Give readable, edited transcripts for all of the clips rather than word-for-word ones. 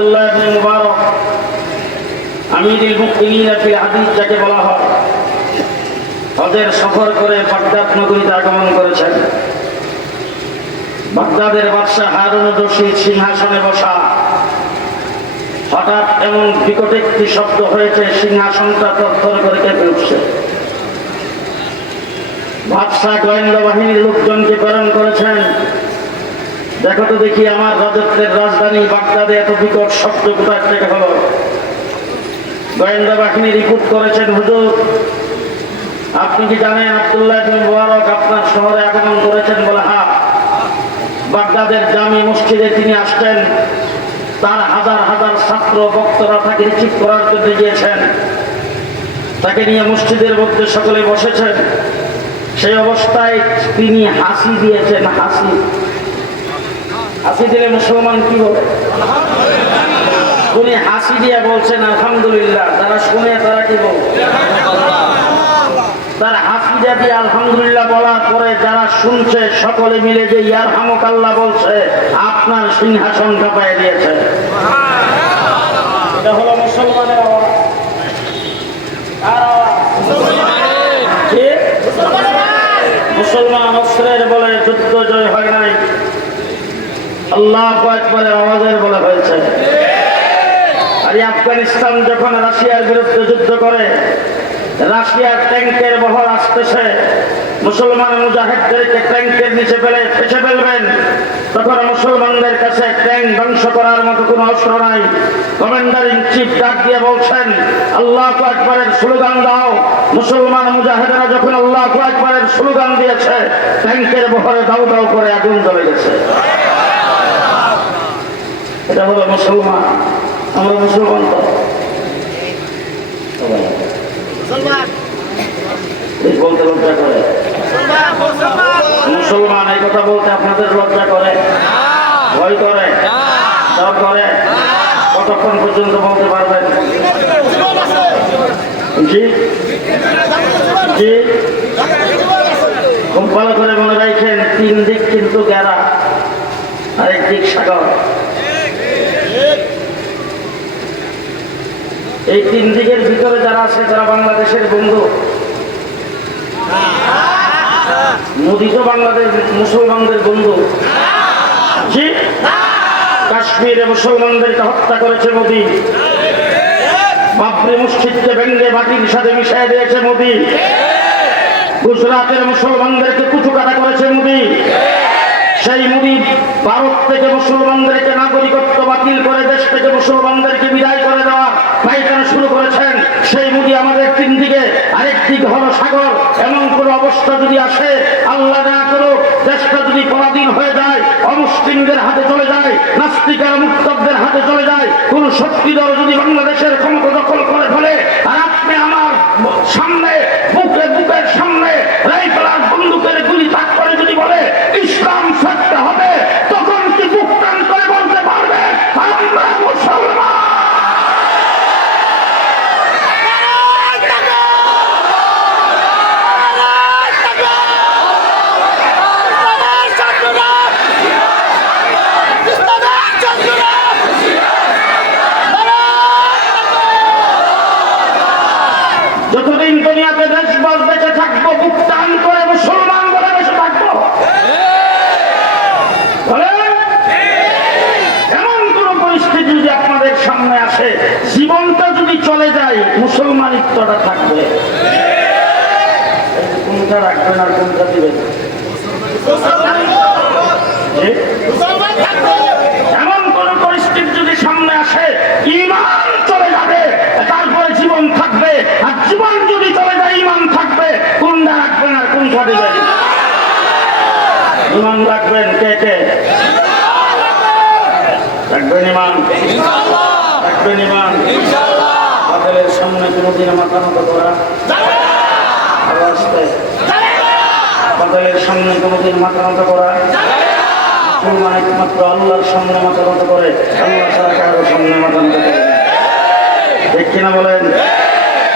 আব্দুল্লাহ ইবনে মুবারক আমিরুল মুমিনিন ফিল হাদিস যাকে বলা হয়, হজের সফর করে বাগদাদ নগরীতে আগমন করেছেন। বাগদাদের বাদশাহ হারুন রশিদ সিংহাসনে বসা। হঠাৎ এমন বিকট একটি শব্দ হয়েছে, সিংহাসনটা থরথর করে কেঁপে উঠছে। বাদশাহ গোয়েন্দা বাহিনীর লোকজনকে প্রেরণ করেছেন, দেখো তো দেখি আমার রাজত্বের রাজধানী বাগদাদে এত বিকট শব্দ কোথা থেকে হলো। গোয়েন্দা বাহিনী রিপোর্ট করেছেন, হুজুর আপনি কি জানেন আব্দুল্লাহ ইবনে মুবারক আপনার শহরে আগমন করেছেন? বলে হ্যাঁ, বাগদাদের জামি মসজিদে তিনি আসছেন, তার হাজার হাজার ছাত্র বক্তারা তাকে রিসিভ করার জন্য গিয়েছেন, তাকে নিয়ে মসজিদের মধ্যে সকলে বসেছেন। সেই অবস্থায় তিনি হাসি দিয়েছেন। হাসি দিলে মুসলমান কি বলে? উনি হাসি দিয়ে বলছেন আলহামদুলিল্লাহ। তারা শুনে তারা কি বল? তার হাসি দিয়ে আলহামদুলিল্লাহ বলার পরে যারা শুনছে সকলে মিলে যে ইয়ারহামুকাল্লাহ বলছে, আপনার সিংহাসন কাঁপায় দিয়েছে। এটা হলো মুসলমানের আওয়াজ। মুসলমান অস্ত্রের বলে যুদ্ধ জয় হয় নাই, আল্লাহু আকবারের আওয়াজের বলে হয়েছে। আর আফগানিস্তান যখন রাশিয়ার বিরুদ্ধে যুদ্ধ করে, রাশিয়ার ট্যাঙ্কের বহর আসতেছে, মুসলমান মুজাহিদদেরকে ট্যাঙ্কের নিচে ফেলে ফেসে ফেলবেন, তখন মুসলমানদের কাছে ট্যাঙ্ক ধ্বংস করার মতো কোনো অস্ত্র নাই। কমান্ডার ইন চিফ ডাক দিয়ে বলছেন, আল্লাহু আকবারের স্লোগান দাও। মুসলমান মুজাহিদেরা যখন আল্লাহু আকবারের স্লোগান দিয়েছে, ট্যাঙ্কের বহরে দাউ দাউ করে আগুন জ্বলে গেছে। এটা হলো মুসলমান। আমরা মুসলমান তো বলতে লজ্জা করে? মুসলমান এই কথা বলতে আপনাদের লজ্জা করে, ভয় করে, ডর করে? কতক্ষণ পর্যন্ত বলতে পারবেন? জি জি, খুব ভালো করে মনে রাখেন, তিন দিক কিন্তু গেরা, আরেক দিক সাগর। এই তিন দিকের ভিতরে যারা আছে, যারা বাংলাদেশের বন্ধু, মোদি তো বাংলাদেশ মুসলমানদের বন্ধু। জি, কাশ্মীরে মুসলমানদেরকে হত্যা করেছে মোদি, বাবরি মসজিদকে ভেঙে মাটির সাথে মিশিয়ে দিয়েছে মোদি, গুজরাটের মুসলমানদেরকে কুচুকাটা করেছে মোদি। সেই মোদি ভারত থেকে মুসলমানদেরকে নাগরিকত্ব বাতিল করে দেশ থেকে মুসলমানদেরকে বিদায় করে দেওয়া পায়খানা শুরু করেছেন। সেই মোদি আমাদের তিন দিকে, আরেক দিক হলো সাগর। এমন কোন অবস্থা যদি আসে, আল্লাহ না করুক, দেশটা যদি পরাধীন হয়ে যায়, অমুসলিমদের হাতে চলে যায়, নাস্তিক আর মুক্তদের হাতে চলে যায়, কোন শক্তিধর যদি বাংলাদেশের ক্ষমতা দখল করে ফেলে, আর আপনি আমার সামনে বুকের সামনে রাইফেল বন্দুকের গুলি তাক করে যদি বলে ইসলাম সত্য হবে, তখন কি বুক টান করে বলতে পারবে আমরা মুসলমান? যতদিন দুনিয়াতে দেশবাস বেঁচে থাকবো, বুক টান করে মুসলমান বলে বেঁচে থাকবো। এমন কোন পরিস্থিতি যদি আপনাদের সামনে আসে, জীবনটা যদি চলে যায়, মুসলমানিত্বটা থাকবে। কোনটা রাখবেন আর কোনটা দিবেন? এমন কোন পরিস্থিতি যদি সামনে আসে, ঈমান চলে যাবে, তারপরে জীবন থাকবে। আর জীবন যদি চলে যায়, ঈমান থাকবে। কোনটা রাখবেন আর কোনটা দিবেন? ঈমান রাখবেন কে কে? রাখবেন ঈমান? রাখবেন ঈমান? বাতিলের সামনে কোনদিন মাথা নত করা, বাতিলের সামনে কোনদিন মাথা নত করা। মুসলমান একমাত্র আল্লাহর সামনে মাথা নত করে, আল্লাহ ছাড়া কারোর সামনে মাথা নত করে। ঠিক কিনা বলেন?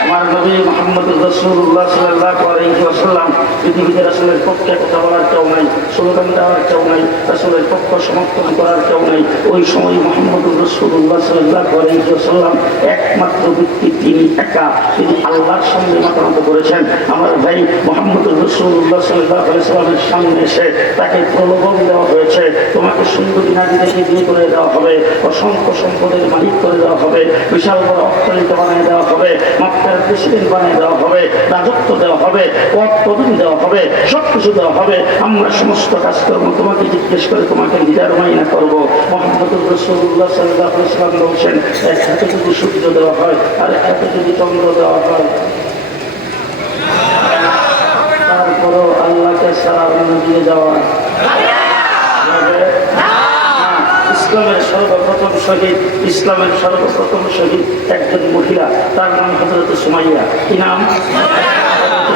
আমার নবী মুহাম্মদ রাসূলুল্লাহ সাল্লাল্লাহু আলাইহি ওয়াসাল্লাম পৃথিবীতে রাসূলের পক্ষে কথা বলার কেউ নাই, স্লোগান দেওয়ার কেউ নাই, রাসূলের পক্ষ সমর্থন করার কেউ নাই। ওই সময় মুহাম্মদুর রাসূলুল্লাহ সাল্লাল্লাহু আলাইহি ওয়াসাল্লাম একমাত্র ব্যক্তি, তিনি একা, তিনি আল্লাহর সামনে মাথা নত করেছেন। আমার ভাই মুহাম্মদুর রাসূলুল্লাহ সাল্লাল্লাহু আলাইহি ওয়াসাল্লামের সামনে এসে তাকে প্রলোভন দেওয়া হয়েছে, তোমাকে সুন্দরী নারী দেখে বিয়ে করে দেওয়া হবে, অসংখ্য সম্পদের মালিক করে দেওয়া হবে, বিশাল বড় অট্টালিকা বানিয়ে দেওয়া হবে, মক্কার প্রেসিডেন্ট বানিয়ে দেওয়া হবে, রাজত্ব দেওয়া হবে, পদবি দেওয়া হবে, সবকিছু দেওয়া হবে। আমরা সমস্ত কাজকর্ম তোমাকে জিজ্ঞেস করে তোমাকে নির্মাইনা করবো। মুহাম্মদুর রাসূলুল্লাহ সাল্লাল্লাহু আলাইহি ওয়াসাল্লাম বলছেন, এক হাতে যদি সূর্য দেওয়া হয় আর এক হাতে যদি চন্দ্র দেওয়া হয়, তারপরও আল্লাহকে সারা অন্য দিয়ে যাওয়া ইসলামের সর্বপ্রথম শহীদ, ইসলামের সর্বপ্রথম শহীদ একজন মহিলা, তার নাম হযরত সুমাইয়া। কি নাম?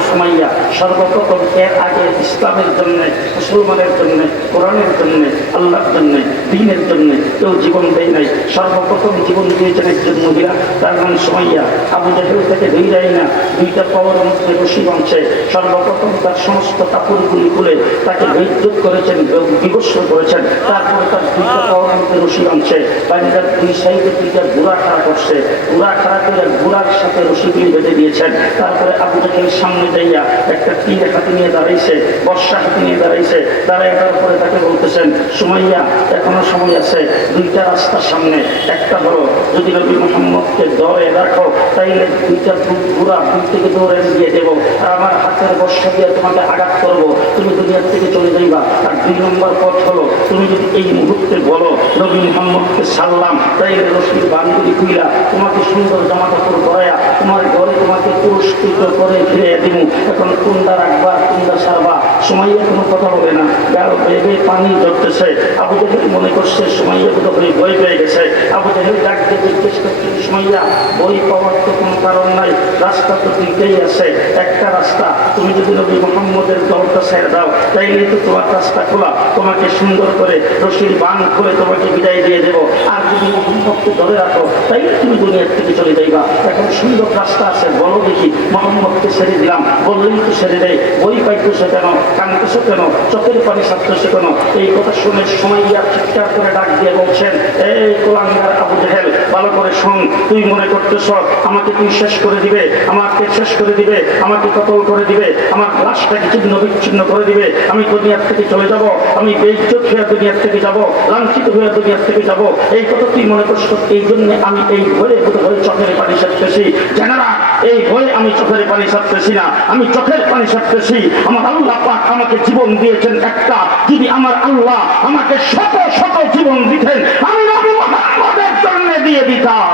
সুমাইয়া। সর্বপ্রথম এর আগে ইসলামের জন্য, মুসলমানের জন্য, কোরআনের জন্য, আল্লাহর জন্য, দ্বীনের জন্য কেউ জীবন দেয় নাই। সর্বপ্রথম জীবন দিয়েছেন একজন মহিলা, তার নাম সুমাইয়া। আবু জাহেল থেকে ধৈরাই না, দুইটা পাওয়ার মধ্যে রশি বাঁধছে। সর্বপ্রথম তার সমস্ত কাপড়গুলি খুলে তাকে বেইজ্জত করেছেন, বিভৎস করেছেন। তারপরে তার দুইটা পাওয়ার মধ্যে রশি বাঁধছে, বাড়িটার দুই সাইডে দুইটা ঘোড়া খাড়া করছে, ঘোড়া খাড়া করে ঘোড়ার সাথে রশিগুলি বেঁধে দিয়েছেন। তারপরে আবু জাহেল সামনে যাইয়া একটা তীর হাতে নিয়ে দাঁড়াইছে, বর্ষা হাতে নিয়ে দাঁড়াইছে। দাঁড়ায় তারপরে তাকে বলতেছেন, সুমাইয়া এখনো সময় আছে, দুইটা রাস্তার সামনে, একটা হলো যদি নবী মুহাম্মদকে ধরে রাখো তাইলে দুইটা ঘোড়া দুই থেকে দৌড়ে দিয়ে দেবো, আর আমার হাতের বর্ষা দিয়ে তোমাকে আঘাত করবো, তুমি দুনিয়ার থেকে চলে যাইবা। আর দুই নম্বর পথ হলো তুমি যদি এই মুহূর্তে বলো নবী মুহাম্মদকে সাল্লাম, তাইলে রশির বানগুলি খুইলা তোমাকে সুন্দর জামা কাপড় পরাইয়া তোমার ঘরে তোমাকে পুরস্কৃত করে ফিরে দিব। এখন কোনটা রাখবা, কোনটা সারবা? সুমাইয়া কোনো কথা বলে না, গাল বেয়ে পানি ধরতেছে। আবু জাহেল মনে করছে সুমাইয়া কোথাও করে ভয় পেয়ে গেছে। আবু জাহেল ডাকতে জিজ্ঞেস করছে, সুমাইয়া ভয় পাওয়ার তো কোনো কারণ নাই, রাস্তা তো দুইটাই আছে, একটা রাস্তা তুমি যদি নবী মুহাম্মদের দলটা ছেড়ে দাও তাইলে তো তোমার রাস্তা খোলা, তোমাকে সুন্দর করে রশির বান করে তোমাকে বিদায় দিয়ে দেবো। আর যদি মুহাম্মদকে ধরে রাখো তাইলে তুমি দুনিয়ার থেকে চলে যাইবা। এখন সুন্দর রাস্তা আছে, বলো দেখি। মুহাম্মদকে ছেড়ে দিলাম, বললেই তো ছেড়ে দেয়। বই পাইতেছে কেন, কানতেছে কেন, চোখের পানি ছাড়তেছে কেন? এই কথা শুনে সুমাইয়া চিৎকার করে ডাক দিয়ে বলছেন, এই কুলাঙ্গার আবু জাহেল, ভালো করে শোন, তুই মনে করতেছ আমাকে তুই শেষ করে দিবে, আমাকে শেষ করে দিবে, আমাকে কতল করে দিবে, আমার লাশটাকে ছিন্ন বিচ্ছিন্ন করে দিবে, আমি দুনিয়ার থেকে চলে যাব, আমি বেইজ্জত হয়ে দুনিয়ার থেকে যাব, লাঞ্ছিত হয়ে দুনিয়ার থেকে যাব, এই কথা তুই মনে করছ। এই জন্য আমি এই ভয়ে বোধহয় চোখের পানি ছাড়তেছি। জানারা এই ভয়ে আমি চোখের পানি ছাড়তেছি না, আমি চোখের পানি ছাড়তেছি। আমার আল্লাহ পাক আমাকে জীবন দিয়েছেন একটা, যদি আমার আল্লাহ আমাকে শত শত জীবন দিতেন আমি নবী মুহাম্মদের জন্য দিয়ে দিতাম।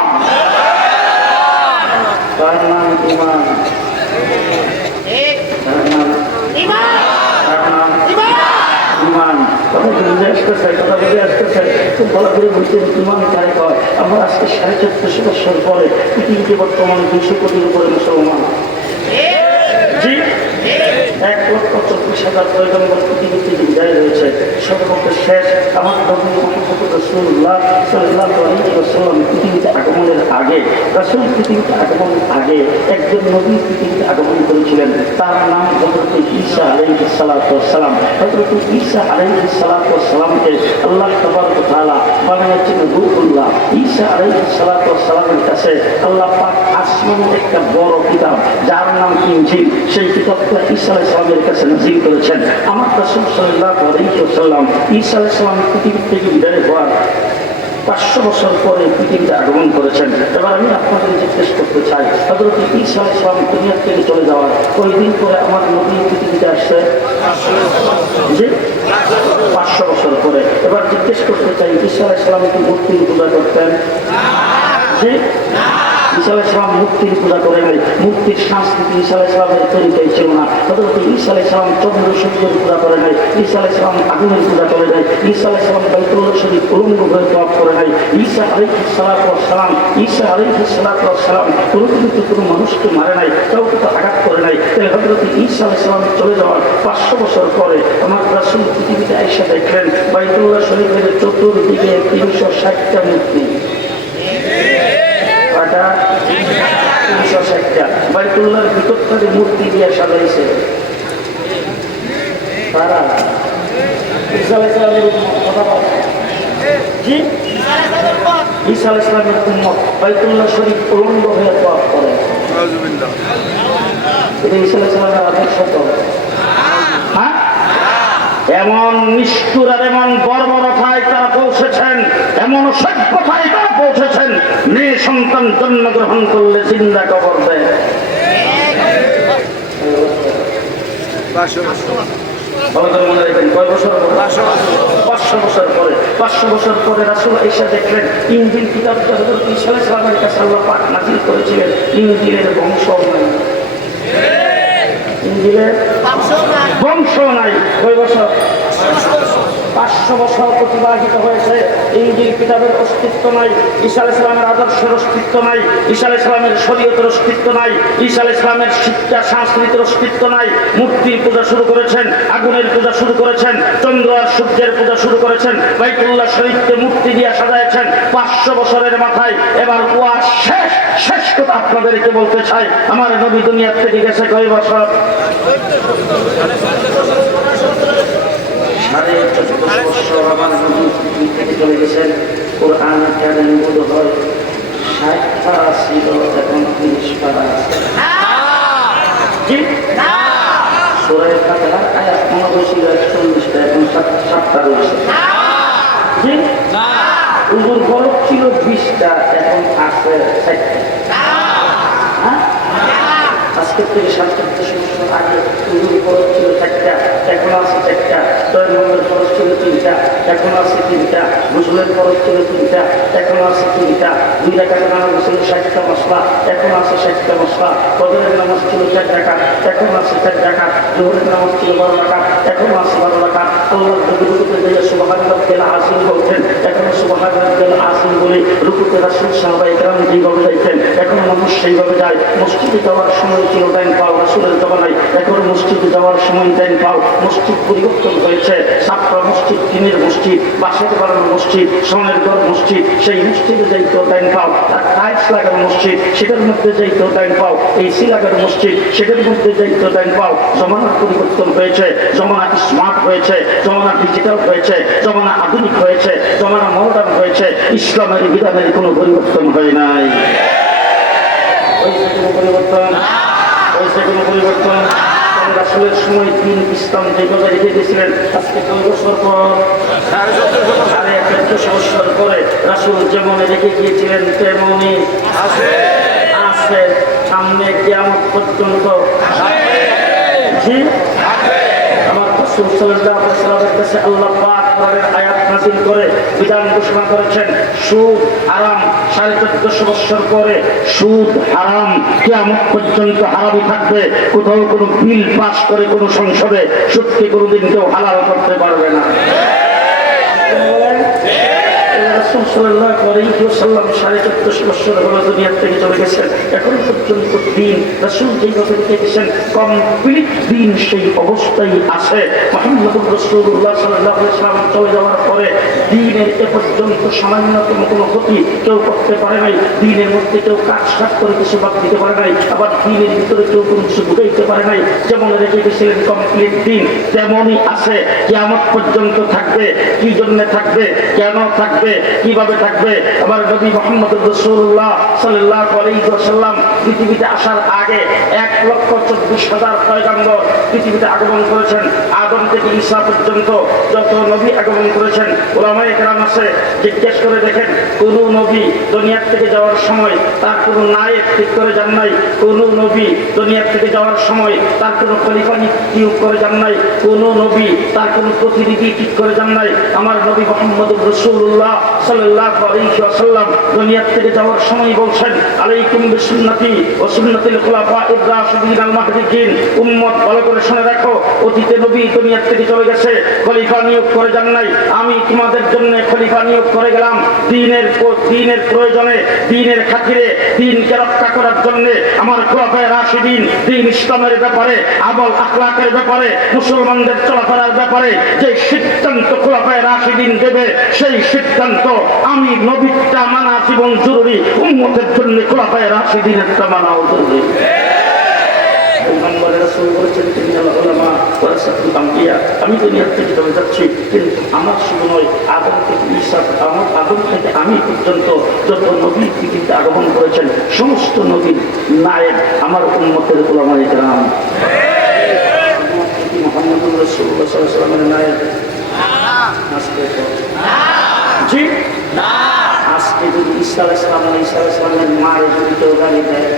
তার নাম ঈমান, আমরা আজকে 450 বছর পরে পৃথিবীতে বর্তমানে 200 কোটির উপরে মুসলমান। জি, 1,40,000 পয়গম্বর পৃথিবীতে বিদায় হয়েছে। সর্বপ্রথম শেষ আমার নবী মুহাম্মদ রাসূলুল্লাহ সাল্লাল্লাহু আলাইহি ওয়াসাল্লাম পৃথিবীতে আগমনের আগে, রাসূল পৃথিবীতে আগমনের আগে একজন নবী পৃথিবীতে আগমন করেছিলেন। তার নাম হযরত ঈসা আলাইহিস সালাতু ওয়াস সালাম। হযরত ঈসা আলাইহিস সালাতু ওয়াস সালামকে আল্লাহ তাবারক ওয়া তাআলা বানিয়েছেন রূহুল্লাহ। ঈসা আলাইহিস সালাতু ওয়াস সালামের কাছে আল্লাহ পাক আসমানের একটা বড় কিতাব যার নাম ইনজিল, সেই কিতাবটা ঈসা আলাইহিস সালামের কাছে নাযিল করেছেন। আমার রাসূল সাল্লাল্লাহু আলাইহি ওয়াসাল্লাম ঈসা আলাইহিস সালাম পৃথিবী থেকে বিদায় হওয়ার 500 বছর পরে পৃথিবীতে আগমন করেছেন। এবার আমি আপনাদের জিজ্ঞেস করতে চাই, হযরত ঈসা আলাইহিস সালাম দুনিয়া থেকে চলে যাওয়ার কয়দিন পরে আমার নবী পৃথিবীতে আসছে? জি, 500 বছর পরে। এবার জিজ্ঞেস করতে চাই, ঈসা আলাইহিস সালাম কি মূর্তির পূজা করতেন? জি, ঈসা আলাইহিস সালাম মূর্তির পূজা করে নাই। মূর্তির সংস্কৃতি ঈসা আলাইহিস সালামের তরিকায় ছিল না। হযরত ঈসা আলাইহিস সালাম চন্দ্র সূর্যের পূজা করে নাই। ঈসা আলাইহিস সালাম আগুনের পূজা করে নাই। ঈসা আলাইহিস সালাম বাইতুল্লাহ শরীফ উলঙ্গ হয়ে তওয়াফ করে নাই। ঈসা আলাইহিস সালাতু ওয়াস সালাম কোনো কিন্তু কোনো মানুষকে মারে নাই, কাউকে তো আঘাত করে নাই। তাই হযরত ঈসা আলাইহিস সালাম চলে যাওয়ার 500 বছর পরে আমার রাসূল পৃথিবীতে আয়েশা দেখলেন বাইতুল্লাহ শরীফের চতুর্দিকে 360টা মূর্তি। বাইতুল্লাহর ভিতরটাকে মূর্তি দিয়ে সাজাইছে। তারা ঈসা আলাইহিস সালামের কথা বলে জি ঈসা আলাইহিস সালামের উম্মত বাইতুল্লাহ শরীফ উলঙ্গ হয়ে তওয়াফ করে নাউজুবিল্লাহ এটা ঈসা আলাইহিস সালামের আদর্শ তো হ্যাঁ এমন নিষ্ঠুর আর এমন বর্বরতায় তারা পৌঁছেছেন এমন সভ্যতায় তারা পৌঁছেছেন মেয়ে সন্তান জন্মগ্রহণ করলে জিন্দা কবর দেয় 500 বছর পরে রাসূল এসে দেখলেন ইনজিল কিতাবটা হযরত ঈসা আলাইহিস সালামের কাছে আল্লাহ পাক নাযিল করেছিলেন ইনজিলের বংশ নাই ইনজিলের বংশ নাই কয় বছর 500 বছর অতিবাহিত হয়েছে ইনজিল কিতাবের অস্তিত্ব নাই ঈসা আলাইহিস সালামের আদর্শের অস্তিত্ব নাই ঈসা আলাইহিস সালামের শরীয়তের অস্তিত্ব নাই ঈসা আলাইহিস সালামের শিক্ষা সংস্কৃতির অস্তিত্ব নাই মূর্তির পূজা শুরু করেছেন আগুনের পূজা শুরু করেছেন চন্দ্র আর সূর্যের পূজা শুরু করেছেন বাইতুল্লাহ শরীফকে মূর্তি দিয়ে সাজায়েছেন 500 বছরের মাথায় এবার ওয়া শেষ কথা আপনাদেরকে বলতে চাই আমার নবী দুনিয়া থেকে গেছে কয় বছর 14.5 বছর আমার নবী থেকে চলে গেছেন কোরআন কারিম বোধ হয় 60 পারা ছিল এখন 30 পারা আছে জি না সূরা ফাতিহা আয়াত 15 ছিল 41টা এখন 7টা রয়েছে জি না উজুর ফরজ ছিল 20টা এখন আছে 4টা হ্যাঁ আজকে থেকে 47 বছর আগে উজুর ফরজ ছিল 4টা এখন আছে 4টা তয়মুমের ফরজ ছিল 3টা এখন আছে 3টা গোসলের ফরজ ছিল 3টা এখন আছে 3টা 2 রাকাত নামাজ ছিল 60টা মাসলা এখন আছে 60টা মাসলা ফজরের নামাজ ছিল 4 রাকাত এখন আছে 4 রাকাত যোহরের নামাজ ছিল 12 রাকাত এখন আছে 12 রাকাত আল্লাহর নবী রুকুতে গিয়ে সুবহানাল্লাহিল আযীম বলতেন এখন সুবহানাল্লাহিল আযীম বলে রুকুতে রাসূল সাহাবায়ে কেরাম যেভাবে যাইতেন এখন মানুষ সেইভাবে যায় মসজিদে যাওয়ার সময় ছিল ডাইন পাও রাসূলের জামানায় এখন মসজিদে যাওয়ার সময় ডাইন পাও মসজিদ পরিবর্তন হয়েছে ছাত্র মসজিদ টিনের মসজিদ বাঁশের বানানো মসজিদ সোনার ঘর মসজিদ সেই মসজিদে যাইতো ডাইন পাও আর টাইলস লাগানো মসজিদ সেটার মধ্যে যাইতো ডাইন পাও এসি লাগানো মসজিদ সেটার মধ্যে যাইতো ডাইন পাও জমানার পরিবর্তন হয়েছে জমানা স্মার্ট হয়েছে জমানা ডিজিটাল হয়েছে জমানা আধুনিক হয়েছে জমানা মডার্ন হয়েছে ইসলামের বিধানের কোনো পরিবর্তন হয় নাই কোনো পরিবর্তন হয়েছে কোনো পরিবর্তন রাসূলের সময় দিন ইসলাম যেভাবে রেখে দিয়েছিলেন আজকে 2 বছর পর 14 বছর পরে রাসূল যেমন রেখে গিয়েছিলেন তেমনই আছে সামনে কিয়ামত পর্যন্ত জি আমার রাসূল সাল্লাল্লাহু আলাইহি ওয়াসাল্লামের কাছে আল্লাহ পাক কোরআনের আয়াত নাযিল করে বিধান ঘোষণা করেছেন সুদ হারাম 1450 বছর পরে সুদ হারাম কিয়ামত পর্যন্ত হারামই থাকবে কোথাও কোনো বিল পাস করে কোনো সংসদে সুদকে কোনোদিন কেউ হালাল করতে পারবে না রাসূল সাল্লাল্লাহু আলাইহি ওয়াসাল্লাম 1450 বছর হলো দুনিয়া থেকে চলে গেছেন এখন পর্যন্ত দিন রাসূল যেভাবে রেখে গেছেন কমপ্লিট দিন সেই অবস্থায় আছে মুহাম্মদুর রাসূলুল্লাহ সাল্লাল্লাহু আলাইহি ওয়াসাল্লাম চলে যাওয়ার পরে দিনের এ পর্যন্ত সামান্যতম কোনো ক্ষতি কেউ করতে পারে নাই দিনের মধ্যে কেউ কাজ করে কিছু বাদ দিতে পারে নাই আবার দিনের ভিতরে কেউ কোনো কিছু ঢুকাইতে পারে নাই যেমন রেখে গেছিলেন কমপ্লিট দিন তেমনই আছে কিয়ামত পর্যন্ত থাকবে কি জন্য থাকবে কেন থাকবে কিভাবে থাকবে আমার নবী মুহাম্মদুর রাসূলুল্লাহ সাল্লাল্লাহু আলাইহি ওয়াসাল্লাম পৃথিবীতে আসার আগে 1,24,000 পয়গম্বর পৃথিবীতে আগমন করেছেন আদম থেকে ঈসা পর্যন্ত যত নবী আগমন করেছেন উলামায়ে কেরাম আছে জিজ্ঞেস করে দেখেন কোন নবী দুনিয়া থেকে যাওয়ার সময় তার কোনো নায়েব ঠিক করে যান নাই কোন নবী দুনিয়া থেকে যাওয়ার সময় তার কোনো খলিফা নিয়োগ করে যান নাই কোন নবী তার কোনো প্রতিনিধি ঠিক করে যান নাই আমার নবী মুহাম্মদুর রাসূলুল্লাহ সাল্লাল্লাহু আলাইহি ওয়াসাল্লাম দুনিয়া থেকে যাওয়ার সময় বলছেন আলাইকুম বিসুন্নতি ওয়া সুন্নাতিল খুলাফায়ে রাশিদিন আল মাহদিয়িন উম্মত ভালো করে শুনে রাখো অতীতে নবী দুনিয়া থেকে চলে গেছে খলিফা নিয়োগ করে যান নাই আমি তোমাদের জন্য খলিফা নিয়োগ করে গেলাম দ্বীনের প্রয়োজনে দ্বীনের খাতিরে দ্বীনকে রক্ষা করার জন্য আমার খুলাফায়ে রাশিদিন দ্বীন ইসলামের ব্যাপারে আমল আখলাকের ব্যাপারে মুসলমানদের চলাফেরার ব্যাপারে যে সিদ্ধান্ত খুলাফায়ে রাশিদিন দেবে সেই সিদ্ধান্ত আমি নবীটা মানা জীবন জরুরি উম্মতের জন্য খুলাফায়ে রাশিদিনেরটা মানাও জরুরি রাসূল বলেছেন তিনজন উলামা ওয়া আমি দুনিয়ার থেকে চলে যাচ্ছি, কিন্তু আমার শুধু নয়, আদম থেকে ঈসা, আমার আদম থেকে আমি পর্যন্ত যত নবী পৃথিবীতে আগমন করেছেন সমস্ত নবীর নায়েক আমার উম্মতের উলামায়ে কেরাম। মুহাম্মদুর রাসূলুল্লাহ সাল্লাল্লাহু আলাইহি ওয়াসাল্লামের নায়েক জি না। আজকে যদি ঈসা আলাইহিস সালামের মায়ের যদি কেউ গালি দেয়,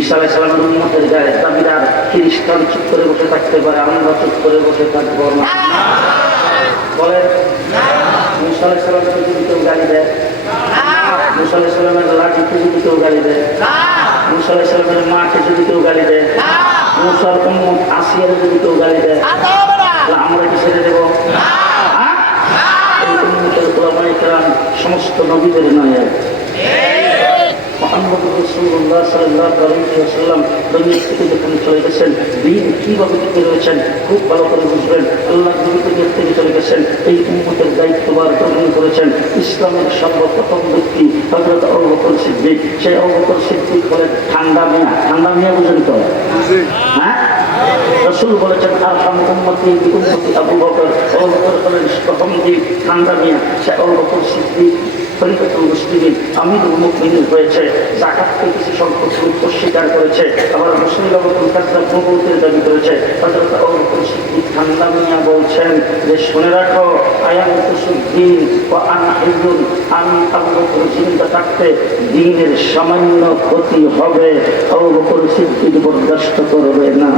ঈসা আলাইহিস সালামের উম্মতের গায়ে দাবিদার খ্রিস্টান চুপ করে বসে থাকতে পারে, আমরা চুপ করে বসে থাকবো না? বলেন, ঈসা আলাইহিস সালামকে যদি কেউ গালি দেয়, ঈসা আলাইহিস সালামের লাঠিকে যদি কেউ গালি দেয়, ঈসা আলাইহিস সালামের মাকে যদি কেউ গালি দেয়, মুসার উম্মত আসিয়ার যদি কেউ গালি দেয়, আমরা কি ছেড়ে দেবো? এই উম্মতের উলামায়ে কেরাম সমস্ত নবীদের নয়। মুহাম্মদুর রাসূলুল্লাহ সাল্লাল্লাহু আলাইহি ওয়াসাল্লাম দুনিয়া থেকে যখন চলে গেছেন, দিন কিভাবে টিকে রয়েছেন খুব ভালো করে বুঝবেন। আল্লাহ দুনিয়া থেকে চলে গেছেন, এই উম্মতের দায়িত্বভার গ্রহণ করেছেন ইসলামের সর্বপ্রথম ব্যক্তি হযরত আবু বকর সিদ্দিক। সেই আবু বকর সিদ্দিক হলেন ঠান্ডা মিয়া। ঠান্ডা মিয়া বুঝেন তো? হ্যাঁ, রাসূল বলেছেন আরহামু উম্মতি বিউম্মতি আবু বকর। আবু বকর হলেন প্রথম দিক ঠান্ডা মিয়া। সে আবু বকর সিদ্দিক খলিফাতুল মুসলিমিন, আমিরুল মুমিনিন হয়েছে। যাকাতকে কিছু সংখ্যক লোক অস্বীকার করেছে, আবার মুসলিমাতুল কাযযাব নবুয়তের দাবি করেছে। হযরত আবু বকর সিদ্দিক ঠান্ডা মিয়া বলছেন যে, শুনে রাখো, আয়াতুসুদ্দিন ওয়া আনা হিজুন, আমি আবু বকর জিন্দা থাকতে দ্বীনের সামান্য ক্ষতি হবে, আবু বকর সিদ্দিক বরদাস্ত করবে না।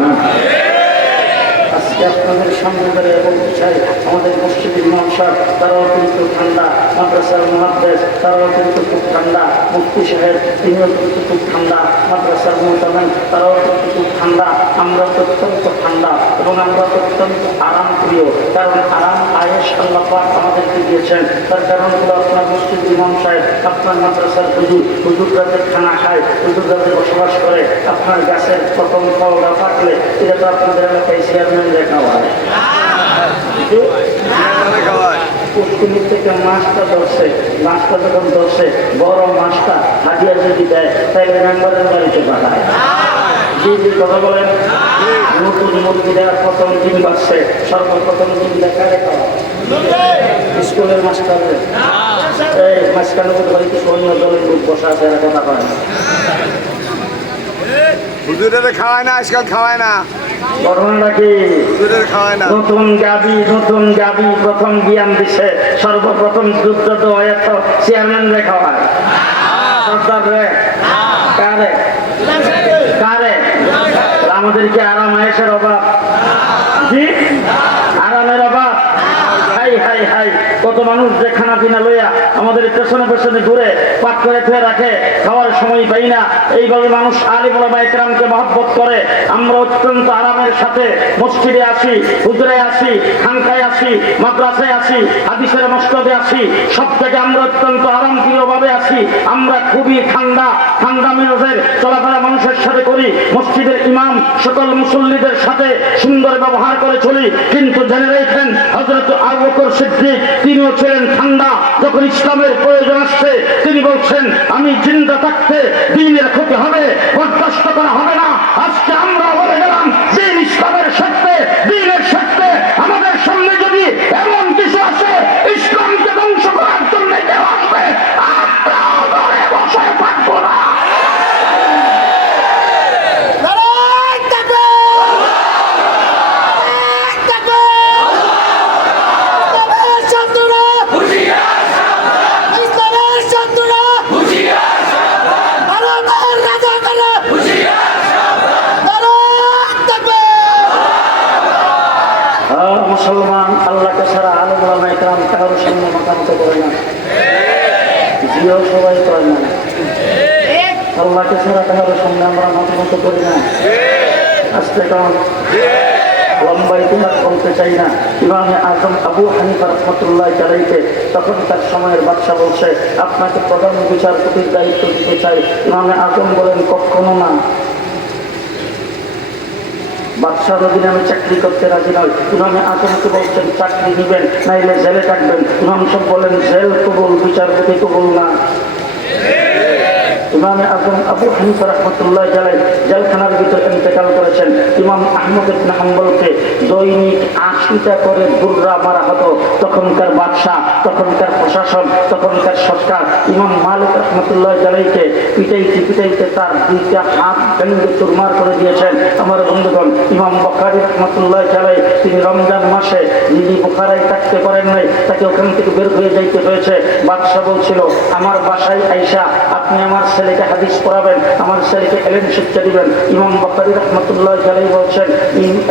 আজকে আপনাদের সামনে ধরে বলতে চাই, আমাদের মসজিদের ইমাম সাহেব তারাও কিন্তু ঠান্ডা, মাদ্রাসার মুহাদ্দিস তারাও কিন্তু খুব ঠান্ডা, মুফতি সাহেব তিনিও কিন্তু খুব ঠান্ডা, মাদ্রাসার মুতামিম তারাও কিন্তু খুব ঠান্ডা। আমরা অত্যন্ত ঠান্ডা এবং আমরা অত্যন্ত আরাম প্রিয়, কারণ আরাম আয়েশ আল্লাহ পাক আমাদেরকে দিয়েছেন। তার কারণ হলো আপনার মসজিদ ইমাম সাহেব, আপনার মাদ্রাসার হুজুররা যে খানা খায়, হুজুররা যে বসবাস করে, আপনার গাছের প্রথম ফলটা পাকলে এটা তো আপনাদের এলাকায় চেয়ারম্যান দেখা হয়। পুষ্কুনির থেকে মাছটা ধরছে, মাছটা যখন ধরছে বড় মাছটা হাজিয়া যদি দেয় তাহলে মেম্বারের বাড়িতে পাঠায়। জি জি, কথা বলেন। নতুন মুরগিরা প্রথম ডিম বাড়ছে, সর্বপ্রথম ডিম দেখারে স্কুলের মাস্টারদের এই মাঝখানে বাড়িতে সৈন্য দলের লোক বসা আছে, এরা কথা পায় না। হুজুরের খাওয়ায় না, আজকাল খাওয়ায় না। ঘটনাটা কি? খাওয়ায় না। নতুন গাবি প্রথম জ্ঞান দিছে, সর্বপ্রথম যুদ্ধ তো এত চেয়ারম্যান রে খাওয়ায়, সর্দার রে কারে কারে? আমাদের কি আরাম আয়েশের অভাব? জি, আরামের অভাব। হাই হাই হাই, কত মানুষ যে খানা পিনা লইয়া আমাদের পেছনে পেছনে ঘুরে পাক করে ফেলে রাখে, খাওয়ার সময় পাই না। এইভাবে মানুষ আলিম ওলামা ইকরামকে মহব্বত করে। আমরা অত্যন্ত আরামের সাথে মসজিদে আসি, হুজুরে আসি, খানকায় আসি, মাদ্রাসায় আসি, হাদিসের মসজিদে আসি, সব থেকে আমরা অত্যন্ত আরামপ্রিয়ভাবে আসি। আমরা খুবই ঠান্ডা মেজাজের চলাফেরা মানুষের সাথে করি। মসজিদের ইমাম সকল মুসল্লিদের সাথে সুন্দর ব্যবহার করে চলি। কিন্তু জেনে রেখেন, হযরত আবু বকর সিদ্দিক তিনিও ছিলেন ঠান্ডা। যখন ইসলামের প্রয়োজন আসছে তিনি বলছেন, আমি জিন্দা থাকতে দ্বীনের ক্ষতি হবে, বরদাস্ত করা হবে না। আজকে আমরা বলে গেলাম, দিন ইসলামের স্বার্থে, দ্বীনের স্বার্থে আমাদের সামনে যদি এমন কিছু আসে ইসলামকে ধ্বংস করার জন্য কেউ আসবে, আমরা ঘরে বসে থাকবো না। মুসলমান আল্লাহকে ছাড়া আলেম ওলামা ইকরাম কারোর সামনে মাথা নত করে না, জিও সবাই করে না। আল্লাহকে ছাড়া কারোর সামনে আমরা মাথা নত করি না। আজকে কারণ লম্বা ইতিহাস বলতে চাই না। ইমামে আজম আবু হানিফা রাহমাতুল্লাহ আলাইহি তখন তার সময়ের বাদশা বলছে, আপনাকে প্রধান বিচারপতির দায়িত্ব দিতে চাই। ইমামে আজম বলেন, কখনো না, বাদশার অধীনে আমি চাকরি করতে রাজি নয়। ইমামে আজমকে বলছেন, চাকরি নিবেন নাইলে জেলে থাকবেন। ইমাম সাহেব বলেন, জেল কবুল, বিচারপতি কবুল না। ইমামে আজম আবু হানিফা রাহমাতুল্লাহ আলাইহি জেলখানার ভিতরে ইন্তেকাল করেছেন। ইমাম আহমদ ইবনে হাম্বলকে দৈনিক 80টা করে দুর্রা মারা হতো। তখনকার বাদশাহ, তখনকার প্রশাসন, তখনকার সরকার ইমাম মালিক রাহমাতুল্লাহ আলাইহিকে পিটাইতে পিটাইতে তার 2টা হাত ভেঙে চুরমার করে দিয়েছেন। আমার বন্ধুগণ, ইমাম বুখারী রাহমাতুল্লাহ আলাইহি তিনি রমজান মাসে যিনি বুখারায় থাকতে পারেন নাই, তাকে ওখান থেকে বের হয়ে যাইতে হয়েছে। বাদশাহ বলছিল, আমার বাসায় আইসা আপনি আমার ছেলেকে হাদিস পড়াবেন, আমার ছেলেকে এলেম শিক্ষা দিবেন। ইমাম বুখারী রাহমাতুল্লাহ আলাইহি বলছেন,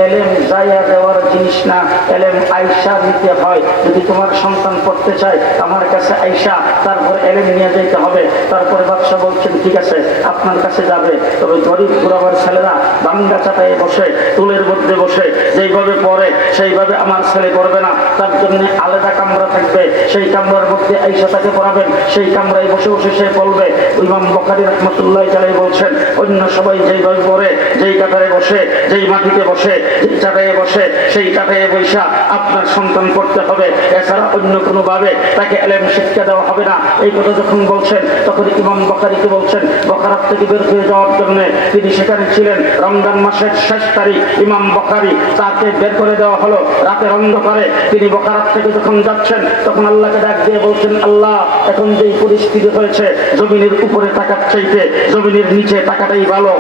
এলেম যাইয়া দেওয়ার জিনিস না, এলেম আইসা নিতে হয়। যদি তোমার সন্তান পড়তে চায় আমার কাছে আইসা তারপর এলেম নিয়ে যাইতে হবে। তারপরে বাদশাহ বলছেন, ঠিক আছে আপনার কাছে যাবে, তবে গরিব গুরাবার ছেলেরা বাঙ্গা চাটায় বসে, টুলের মধ্যে বসে যেইভাবে পড়ে সেইভাবে আমার ছেলে পড়বে না, তার জন্য আলাদা কামরা থাকবে, সেই কামরার মধ্যে আইসা তাকে পড়াবেন, সেই কামরায় বসে বসে সে পড়বে। ইমাম বুখারী রাহমাতুল্লাহ আলাইহি বলছেন, অন্য সবাই যেইভাবে পড়ে, যেই কাতারে বসে, যেই মাটিতে বসে, যেই চাটায়ে বসে, সেই চাটায়ে বৈশা আপনার সন্তান পড়তে হবে, এছাড়া অন্য কোনো ভাবে তাকে এলেম শিক্ষা দেওয়া হবে না। এই কথা যখন বলছেন তখন ইমাম বুখারীকে বলছেন বখারাত থেকে বের হয়ে যাওয়ার জন্য। তিনি সেখানে ছিলেন রমজান মাসের শেষ তারিখ। ইমাম বুখারী তাকে বের করে দেওয়া হলো রাতের অন্ধকারে। তিনি বখারাত থেকে যখন যাচ্ছেন তখন আল্লাহকে ডাক দিয়ে বলছেন, আল্লাহ এখন যেই পরিস্থিতি হয়েছে, জমিনের উপরে টাকার চাইতে জমিনের নিচে টাকাটাই ভালো।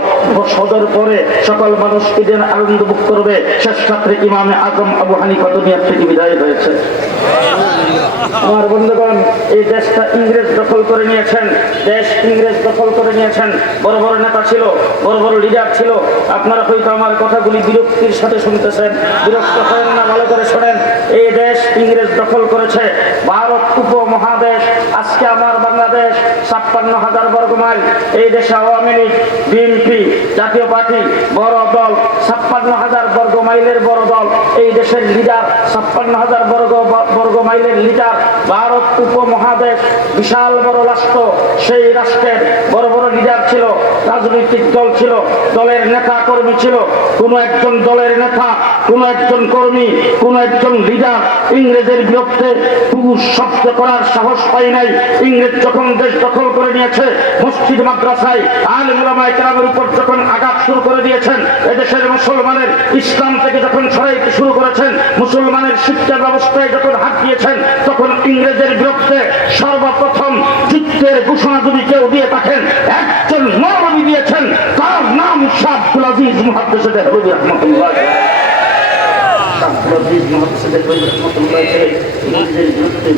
সদর পরে সকল মানুষ ঈদের আনন্দ ভোগ করবে। শেষ রাত্রে ইমামে আজম আবু হানিফা দুনিয়া থেকে বিদায় হয়েছে। আমার বন্ধুগণ, এই দেশটা ইংরেজ দখল করে নিয়েছেন, দেশ ইংরেজ দখল করে নিয়েছেন। বড় বড় নেতা ছিল, বড় বড় লিডার ছিল। আপনারা হয়তো আমার কথাগুলি বিরক্তির সাথে শুনতেছেন, বিরক্ত করেন না, ভালো করে শোনেন। এই দেশ ইংরেজ দখল করেছে, ভারত উপমহাদেশ। আজকে আমার বাংলাদেশ 56,000 বর্গ মাইল। এই দেশে আওয়ামী লীগ, বিএনপি, জাতীয় পার্টি বড় দল, 56,000 বর্গ মাইলের বড় দল। এই দেশের লিডার 56,000 বর্গ মাইলের লিডার। ভারত উপমহাদেশ বিশাল বড় রাষ্ট্র, সেই রাষ্ট্রের বড় বড় লিডার ছিল, রাজনৈতিক দল ছিল, দলের নেতা কর্মী ছিল। কোন একজন দলের নেতা, কোন একজন কর্মী, কোন একজন লিডার ইংরেজের বিরুদ্ধে পুরুষ শব্দ করার সাহস পায় নাই। ইংরেজ যখন দেশ দখল করে নিয়েছে, মসজিদ মাদ্রাসায় আলেম ওলামায়ে কেরামের উপর যখন আঘাত শুরু করে দিয়েছেন, এদেশের মুসলমানের ইসলাম থেকে যখন সরাইতে শুরু করেছেন, মুসলমানের শিক্ষা ব্যবস্থায় যখন হাত দিয়েছেন, তখন ইংরেজের বিরুদ্ধে সর্বপ্রথম যুদ্ধের ঘোষণা যদি কেউ দিয়ে থাকেন, একজন নবী দিয়েছেন, তার নাম শাহ আব্দুল আজিজ মুহাদ্দিস দেহলভী রাহমাতুল্লাহ।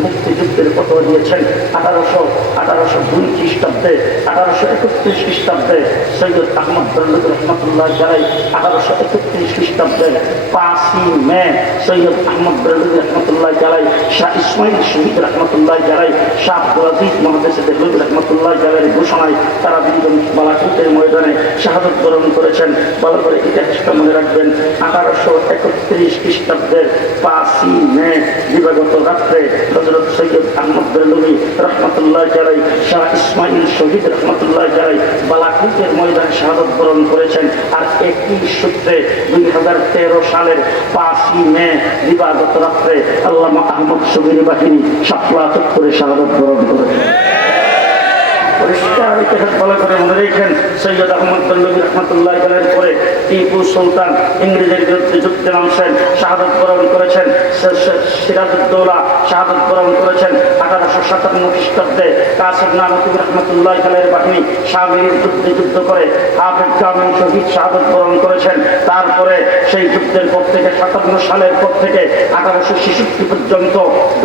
মুক্তিযুদ্ধের ফতোয়া দিয়েছেন 1802 খ্রিস্টাব্দে, 1831 খ্রিস্টাব্দে সৈয়দ আহমদ বেরলভী রহমতুল্লাহ আলাইহি, 1831 খ্রিস্টাব্দে 5ই মে সৈয়দ আহমদ বেরলভী রহমতুল্লাহ আলাইহি, শাহ ইসমাইল শহীদ রহমতুল্লাহ আলাইহি, শাহ আব্দুল আজিজ মুহাদ্দিস দেহলভী রহমতুল্লাহ আলাইহির ঘোষণায় তারা দুজন বালাকোটের ময়দানে শাহাদত বরণ করেছেন। ভালো করে ইতিহাসটা মনে রাখবেন। 1831 খ্রিস্টাব্দের 5ই মে দিবাগত রাত্রে হযরত সৈয়দ আহমদ বেরলভী রহমতুল্লাহ আলাইহি, শাহ ইসমাইল শহীদ রহমতুল্লাহ আলাইহি বালাকোটের ময়দানে শাহাদত বরণ করেছেন। আর একই সূত্রে 2013 সালের 5ই মে দিবাগত রাত্রে আল্লামা আহমদ শবীর বাহিনী শাপলা চত্বরে শাহাদত বরণ করেছেন। পরিষ্কার ইতিহাস ভালো করে মনে রেখেন। সৈয়দ আহমদ বেরলভী রহমতুল্লাহ আলাইহির পরে টিপু সুলতান ইংরেজের বিরুদ্ধে যুদ্ধে নামছেন, শাহাদত বরণ করেছেন। সিরাজউদ্দৌলা শাহাদত বরণ করেছেন 1857 খ্রিস্টাব্দে। কাসিম নানতুবি রহমতুল্লাহ আলাইহির বাহিনী শামিলির যুদ্ধে যুদ্ধ করে হাফেজ কামিল শহীদ শাহাদত বরণ করেছেন। তারপরে সেই যুদ্ধের পর থেকে 57 সালের পর থেকে 1866 পর্যন্ত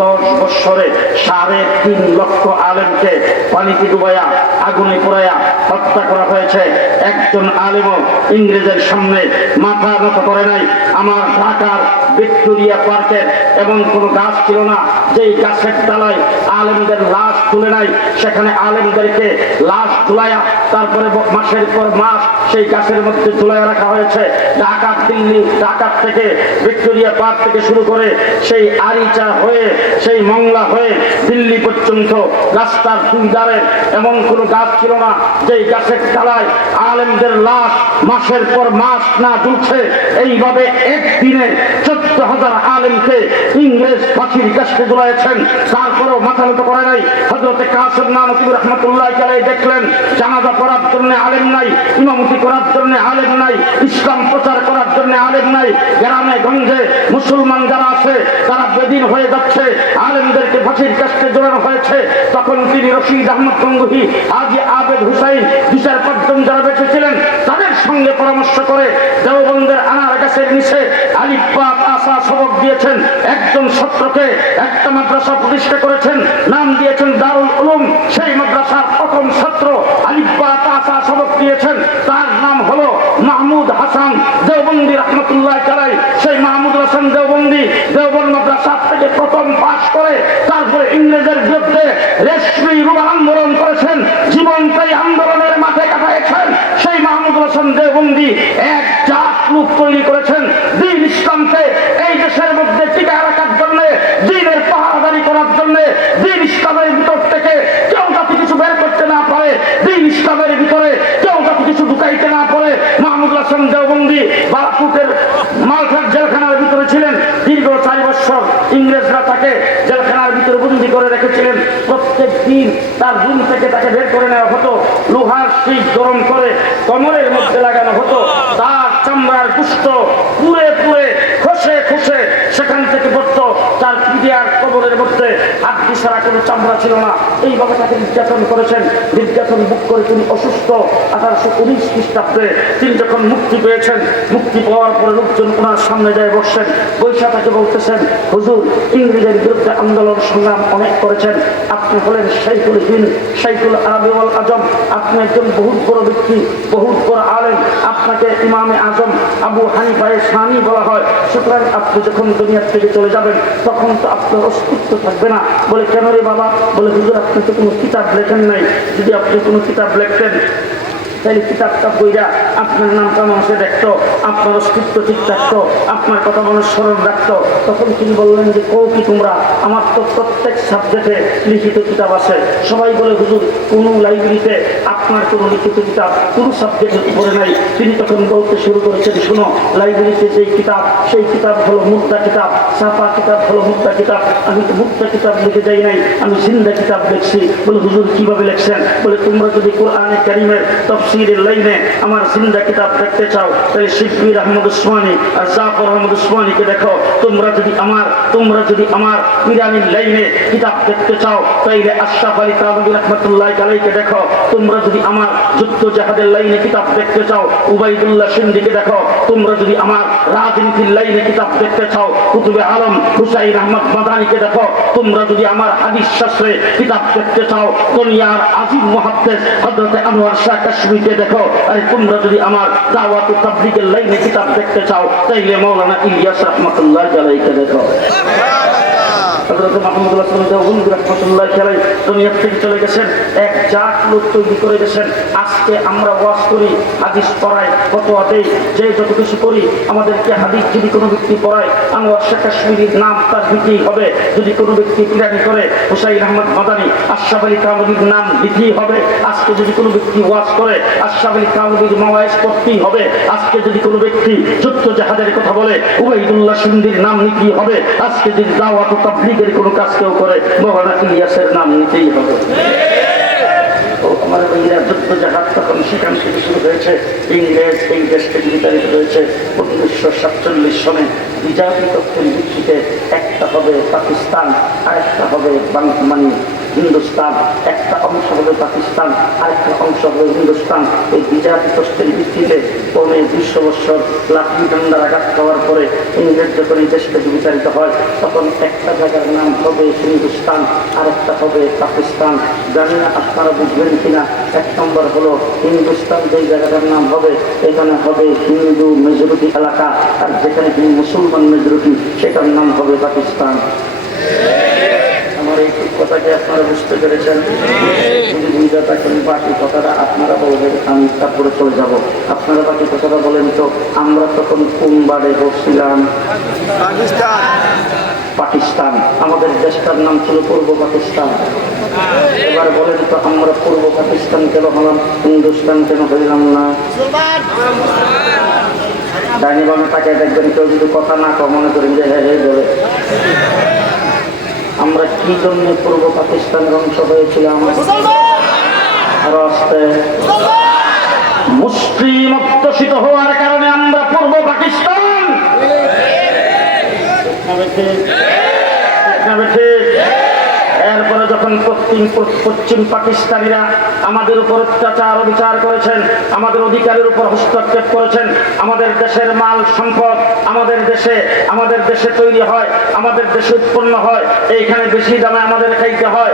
10 বৎসরে 3.5 লক্ষ আলেমকে পানিতে ডুবাইয়া আগুনে পোড়াইয়া হত্যা করা হয়েছে। একজন আলেমও ইংরেজের সামনে মাথা নত করে নাই। আমার ঢাকার ভিক্টোরিয়া পার্কের এমন কোনো গাছ ছিল না যেই গাছের ডালায় আলেমদের লাশ তুলে নাই। সেখানে আলেমদেরকে লাশ ঝুলাইয়া তারপরে মাসের পর মাস সেই গাছের মধ্যে ঝুলাইয়া রাখা হয়েছে। ঢাকা দিল্লি, ঢাকা থেকে ভিক্টোরিয়া পার্ক থেকে শুরু করে সেই আরিচা হয়ে, সেই মংলা হয়ে দিল্লি পর্যন্ত রাস্তার দুই ধারে এমন কোনো গাছ ছিল না যেই গাছের ডালায় আলেমদের লাশ মাসের পর মাস না দুলছে এইভাবে একদিনে 14,000 আলেমকে ইংরেজ ফাঁসির কাছে ঝুলাইয়েছেন, তারপরেও মাথা নত করে নাই। হযরতে কাসিম নানবী রাহমাতুল্লাহি আলাইহি দেখলেন জানাজা পড়ার জন্য আলেম নাই, ইমামতি করার জন্য আলেম নাই, ইসলাম প্রচার করার জন্য আলেম নাই। গ্রামে গঞ্জে মুসলমান যারা আছে তারা বেদিন হয়ে যাচ্ছে, আলেমদেরকে ফাঁসির কাছে ঝোলানো হয়েছে। তখন তিনি রশিদ আহমদ গঙ্গুহি, হাজী আবেদ হুসাইন, বিচার পাঁচজন যারা বেঁচে ছিলেন তাদের সঙ্গে পরামর্শ করে দেওবন্দের আনার গাছের নিচে আলিফ বা তাসা সবক দিয়েছেন। একজন ছাত্রকে একটা মাদ্রাসা প্রতিষ্ঠা করেছেন, নাম দিয়েছেন দারুল উলুম। সেই মাদ্রাসার প্রথম ছাত্র আলিফ বা তাসা সবক দিয়েছেন, তার নাম হলো মাহমুদ হাসান দেওবন্দি রাহমাতুল্লাহি আলাইহি। সেই মাহমুদ হাসান দেওবন্দি দেওবন্দ মাদ্রাসা থেকে প্রথম পাশ করে তারপরে ইংরেজের বিরুদ্ধে রেশমি রুল আন্দোলন করেছেন, জীবনটাই আন্দোলনের মাঠে কাটাইছেন। সেই মাহমুদ হাসান দেওবন্দি এক জাত লোক তৈরি করেছেন দ্বীন ইসলামকে এই দেশের মধ্যে টিকায় রাখার জন্য, দ্বীনের পাহারাদারি করার জন্য। দ্বীন ইসলামের ভিতর থেকে কেউ যাতে কিছু বের করতে না পারে, দ্বীন ইসলামের ভিতরে কেউ যাতে কিছু ঢুকাইতে না পারে। মাহমুদ হাসান দেওবন্দি বারাকুটের মালখার জেলখানার ভিতরে ছিলেন দীর্ঘ 4 বছর। ইংরেজরা তাকে জেলখানার ভিতরে বন্দী করে রেখেছিলেন। প্রত্যেক দিন তার রুম থেকে তাকে বের করে নেওয়া হতো, লোহার শিক গরম করে কোমরের মধ্যে লাগানো হতো, তার চামড়ার গুস্ত পুড়ে পুড়ে খসে খসে সেখান থেকে পড়তো। তার পিডিয়ার কবরের মধ্যে হাড্ডি ছাড়া কোনো চামড়া ছিল না। এইভাবে তাকে নির্যাতন করেছেন। নির্যাতন বুক করে তিনি অসুস্থ 1819 খ্রিস্টাব্দে তিনি যখন মুক্তি পেয়েছেন, মুক্তি পাওয়ার পরে লোকজন ওনার সামনে যায় বসছেন, বৈশা তাকে বলতেছেন, হুজুর ইংরেজের বিরুদ্ধে আন্দোলন সংগ্রাম অনেক করেছেন, আপনি হলেন শাইখুল হিন্দ, শাইখুল আরবি ওয়াল আজম, আপনি একজন বহুত বড় ব্যক্তি, বহুত বড় আলেম, আপনাকে ইমামে আজম আবু হানিফায়ে শানি বলা হয়। সুতরাং আপনি যখন দুনিয়ার থেকে চলে যাবেন তখন তো আপনার অস্তিত্ব থাকবে না। বলে কেন রে বাবা? বলে হুজুর আপনি তো কোনো কিতাব লেখেন নাই, যদি আপনি কোনো কিতাব লিখতেন তাহলে কিতাবটা বইরা আপনার নামটা মানুষে দেখতো, আপনার অস্তিত্ব ঠিক থাকতো, আপনার কথা মানুষ স্মরণ রাখতো। তখন তিনি বললেন যে কও কি তোমরা? আমার তো প্রত্যেক সাবজেক্টে লিখিত কিতাব আছে। সবাই বলে হুজুর কোনো লাইব্রেরিতে আপনার কোনো লিখিত কিতাব কোনো সাবজেক্টের উপরে নাই। তিনি তখন বলতে শুরু করেছেন, শোনো, লাইব্রেরিতে যেই কিতাব সেই কিতাব হলো মুদ্রা কিতাব, ছাপা কিতাব হলো মুদ্রা কিতাব। আমি তো মুদ্রা কিতাব লিখে যাই নাই, আমি জিন্দা কিতাব লিখছি। বলে হুজুর কিভাবে লিখছেন? বলে তোমরা যদি কোরআনে কারীমের তাফসীরের লাইনে আমার জিন্দা কিতাব দেখতে চাও তাহলে শিববীর আহমদ উসমানী আর জাফর আহমদ উসমানীকে দেখো। তোমরা যদি আমার পিরানির লাইনে কিতাব দেখতে চাও তাইলে আশরাফ আলী থানভী রাহমাতুল্লাহি আলাইহিকে দেখো। তোমরা যদি আমার যুদ্ধ জাহাদের লাইনে কিতাব দেখতে চাও উবাইদুল্লাহ সিন্দিকে দেখো। তোমরা যদি আমার রাজনীতির লাইনে কিতাব দেখতে চাও কুতুবে আলম হুসাইন আহমদ মাদানীকে দেখো। তোমরা যদি আমার হাদিস শাস্ত্রে কিতাব দেখতে চাও দুনিয়ার আজিম মুহাদ্দিস হযরত আনোয়ার শাহ কাশমিকে দেখো। আর তোমরা যদি আমার দাওয়াত ও তাবলীগের লাইনে কিতাব দেখতে চাও তাইলে মাওলানা ইলিয়াস রাহমাতুল্লাহি আলাইহিকে দেখো। হযরত মাহমুদ হাসান দেওবন্দি রাহমাতুল্লাহি আলাইহি দুনিয়া থেকে চলে গেছেন, এক জাত লোক তৈরি করে গেছেন। আজকে আমরা ওয়াজ করি, হাদিস পড়াই, ফতোয়া দেই, যে যত কিছু করি, আমাদেরকে হাদিস যদি কোনো ব্যক্তি পড়ায় আনোয়ার শাহ কাশ্মীরির নাম তার দিতেই হবে। যদি কোনো ব্যক্তি পিরানি করে হুসাইন আহমদ মাদানী আশরাফ আলী থানভীর নাম দিতেই হবে। আজকে যদি কোনো ব্যক্তি ওয়াজ করে আশরাফ আলী থানভীর মাওয়াইজ করতেই হবে। আজকে যদি কোনো ব্যক্তি যুদ্ধ জাহাদের কথা বলে উবাইদুল্লাহ সিন্দির নাম নিতেই হবে। আজকে যদি দাওয়াত ও তাবলীগের কোনো কাজ কেউ করে মাওলানা ইলিয়াসের নাম নিতেই হবে। আমার ভাইয়েরা, যুদ্ধ জাহাজ তখন সেখান থেকে শুরু হয়েছে। ইংরেজ এই দেশ থেকে বিতাড়িত হয়েছে 1947 সনে। বিজাতি তথ্যের ভিত্তিতে একটা হবে পাকিস্তান, আরেকটা হবে হিন্দুস্তান, একটা অংশ হবে পাকিস্তান, আরেকটা অংশ হবে হিন্দুস্তান। এই বিজাতি তথ্যের ভিত্তিতে 200 বছর লাঠি ডান্ডার আঘাত খাওয়ার পরে ইংরেজ যখন এই দেশ থেকে বিতাড়িত হয় তখন একটা জায়গার নাম হবে হিন্দুস্তান, আরেকটা হবে পাকিস্তান। জানি না আপনারা বুঝবেন কিনা। 1 নম্বর হলো হিন্দুস্তান যেই জায়গাটার নাম হবে এখানে হবে হিন্দু মেজরিটি এলাকা, আর যেখানে মুসলমান মেজরিটি সেটার নাম হবে পাকিস্তান। আমার এই কথাকে আপনারা বুঝতে পেরেছেন? যদি বুঝতে থাকেন বাকি কথাটা আপনারা বলবেন, আমি তারপরে চলে যাব। আপনারা বাকি কথাটা বলেন তো, আমরা তখন কোন বারে বসছিলাম? পাকিস্তান। আমাদের দেশটার নাম ছিল পূর্ব পাকিস্তান। এবার বলেন তো, আমরা পূর্ব পাকিস্তান কেন হলাম, হিন্দুস্তান কেন হইলাম না? ডাইনি বামে তাকে দেখবেন, কেউ যদি কথা না কম মনে করেন যে হ্যাঁ হ্যাঁ বলে। আমরা কি জন্য পূর্ব পাকিস্তানের অংশ হয়েছিলাম? আরো আসতে মুসলিম অধ্যুষিত হওয়ার কারণে আমরা পূর্ব পাকিস্তান এরপরে যখন পশ্চিম পাকিস্তানিরা আমাদের উপর অত্যাচার অবিচার করেছেন, আমাদের অধিকারের উপর হস্তক্ষেপ করেছেন, আমাদের দেশের মাল সম্পদ আমাদের দেশে তৈরি হয়, আমাদের দেশে উৎপন্ন হয়, এইখানে বেশি দামে আমাদের খাইতে হয়।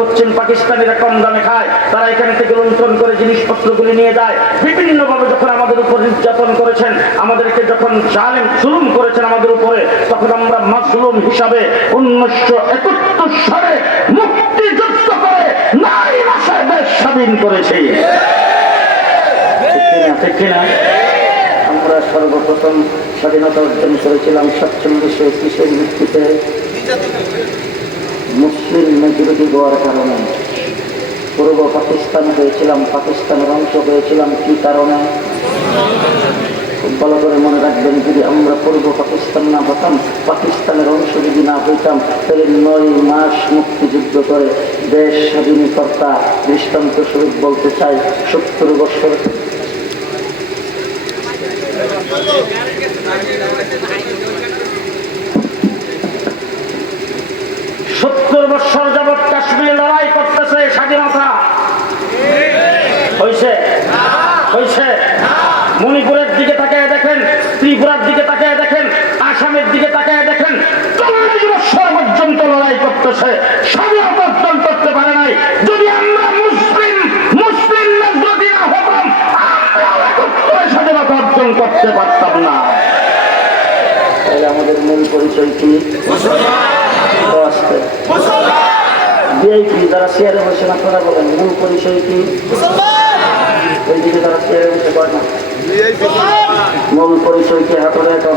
পশ্চিম পাকিস্তানিরা কম দামে খায়, তারা এখানে থেকে লুণ্ঠন করে জিনিসপত্রগুলি নিয়ে যায়। বিভিন্নভাবে যখন আমাদের উপর নির্যাতন করেছেন, আমাদেরকে যখন জালেম জুলুম করেছেন আমাদের উপরে, তখন আমরা মাজলুম হিসাবে 1971 সালে মুক্তিযুদ্ধ করে 9 মাসে দেশ স্বাধীন করেছি। ঠিক কিনা? আমরা সর্বপ্রথম স্বাধীনতা অর্জন করেছিলাম 47-21 ভিত্তিতে মুসলিম মেজরিটি হওয়ার কারণে। পূর্ব পাকিস্তান হয়েছিলাম, পাকিস্তানের অংশ হয়েছিলাম কি কারণে? খুব ভালো করে মনে রাখবেন, যদি আমরা পূর্ব পাকিস্তান না হতাম, পাকিস্তানের অংশ যদি না হইতাম, তাহলে 9 মাস মুক্তিযুদ্ধ করে দেশ স্বাধীনকর্তা। দৃষ্টান্ত স্বরূপ বলতে চাই, 70 বছর 70 বছর যাবৎ কাশ্মীর লড়াই করতেছে স্বাধীনতা হয়েছে? মণিপুরের দিকে তাকায় দেখেন, ত্রিপুরার দিকে তাকায় দেখেন, আসামের দিকে তাকায় দেখেন, 40 বছর পর্যন্ত লড়াই করতেছে, স্বাধীনতা অর্জন করতে পারে নাই। যদি আমরা মুসলিম মেজরিটি না হতাম, আমরা স্বাধীনতা অর্জন করতে পারতাম না। তাহলে আমাদের মূল পরিচয় কি? ভিআইপি যারা চেয়ারে বসেন, আপনারা বলেন মূল পরিচয় কি? ওই দিকে যারা চেয়ারে বসে পারে না, মূল পরিচয় কি? হাতরে এখন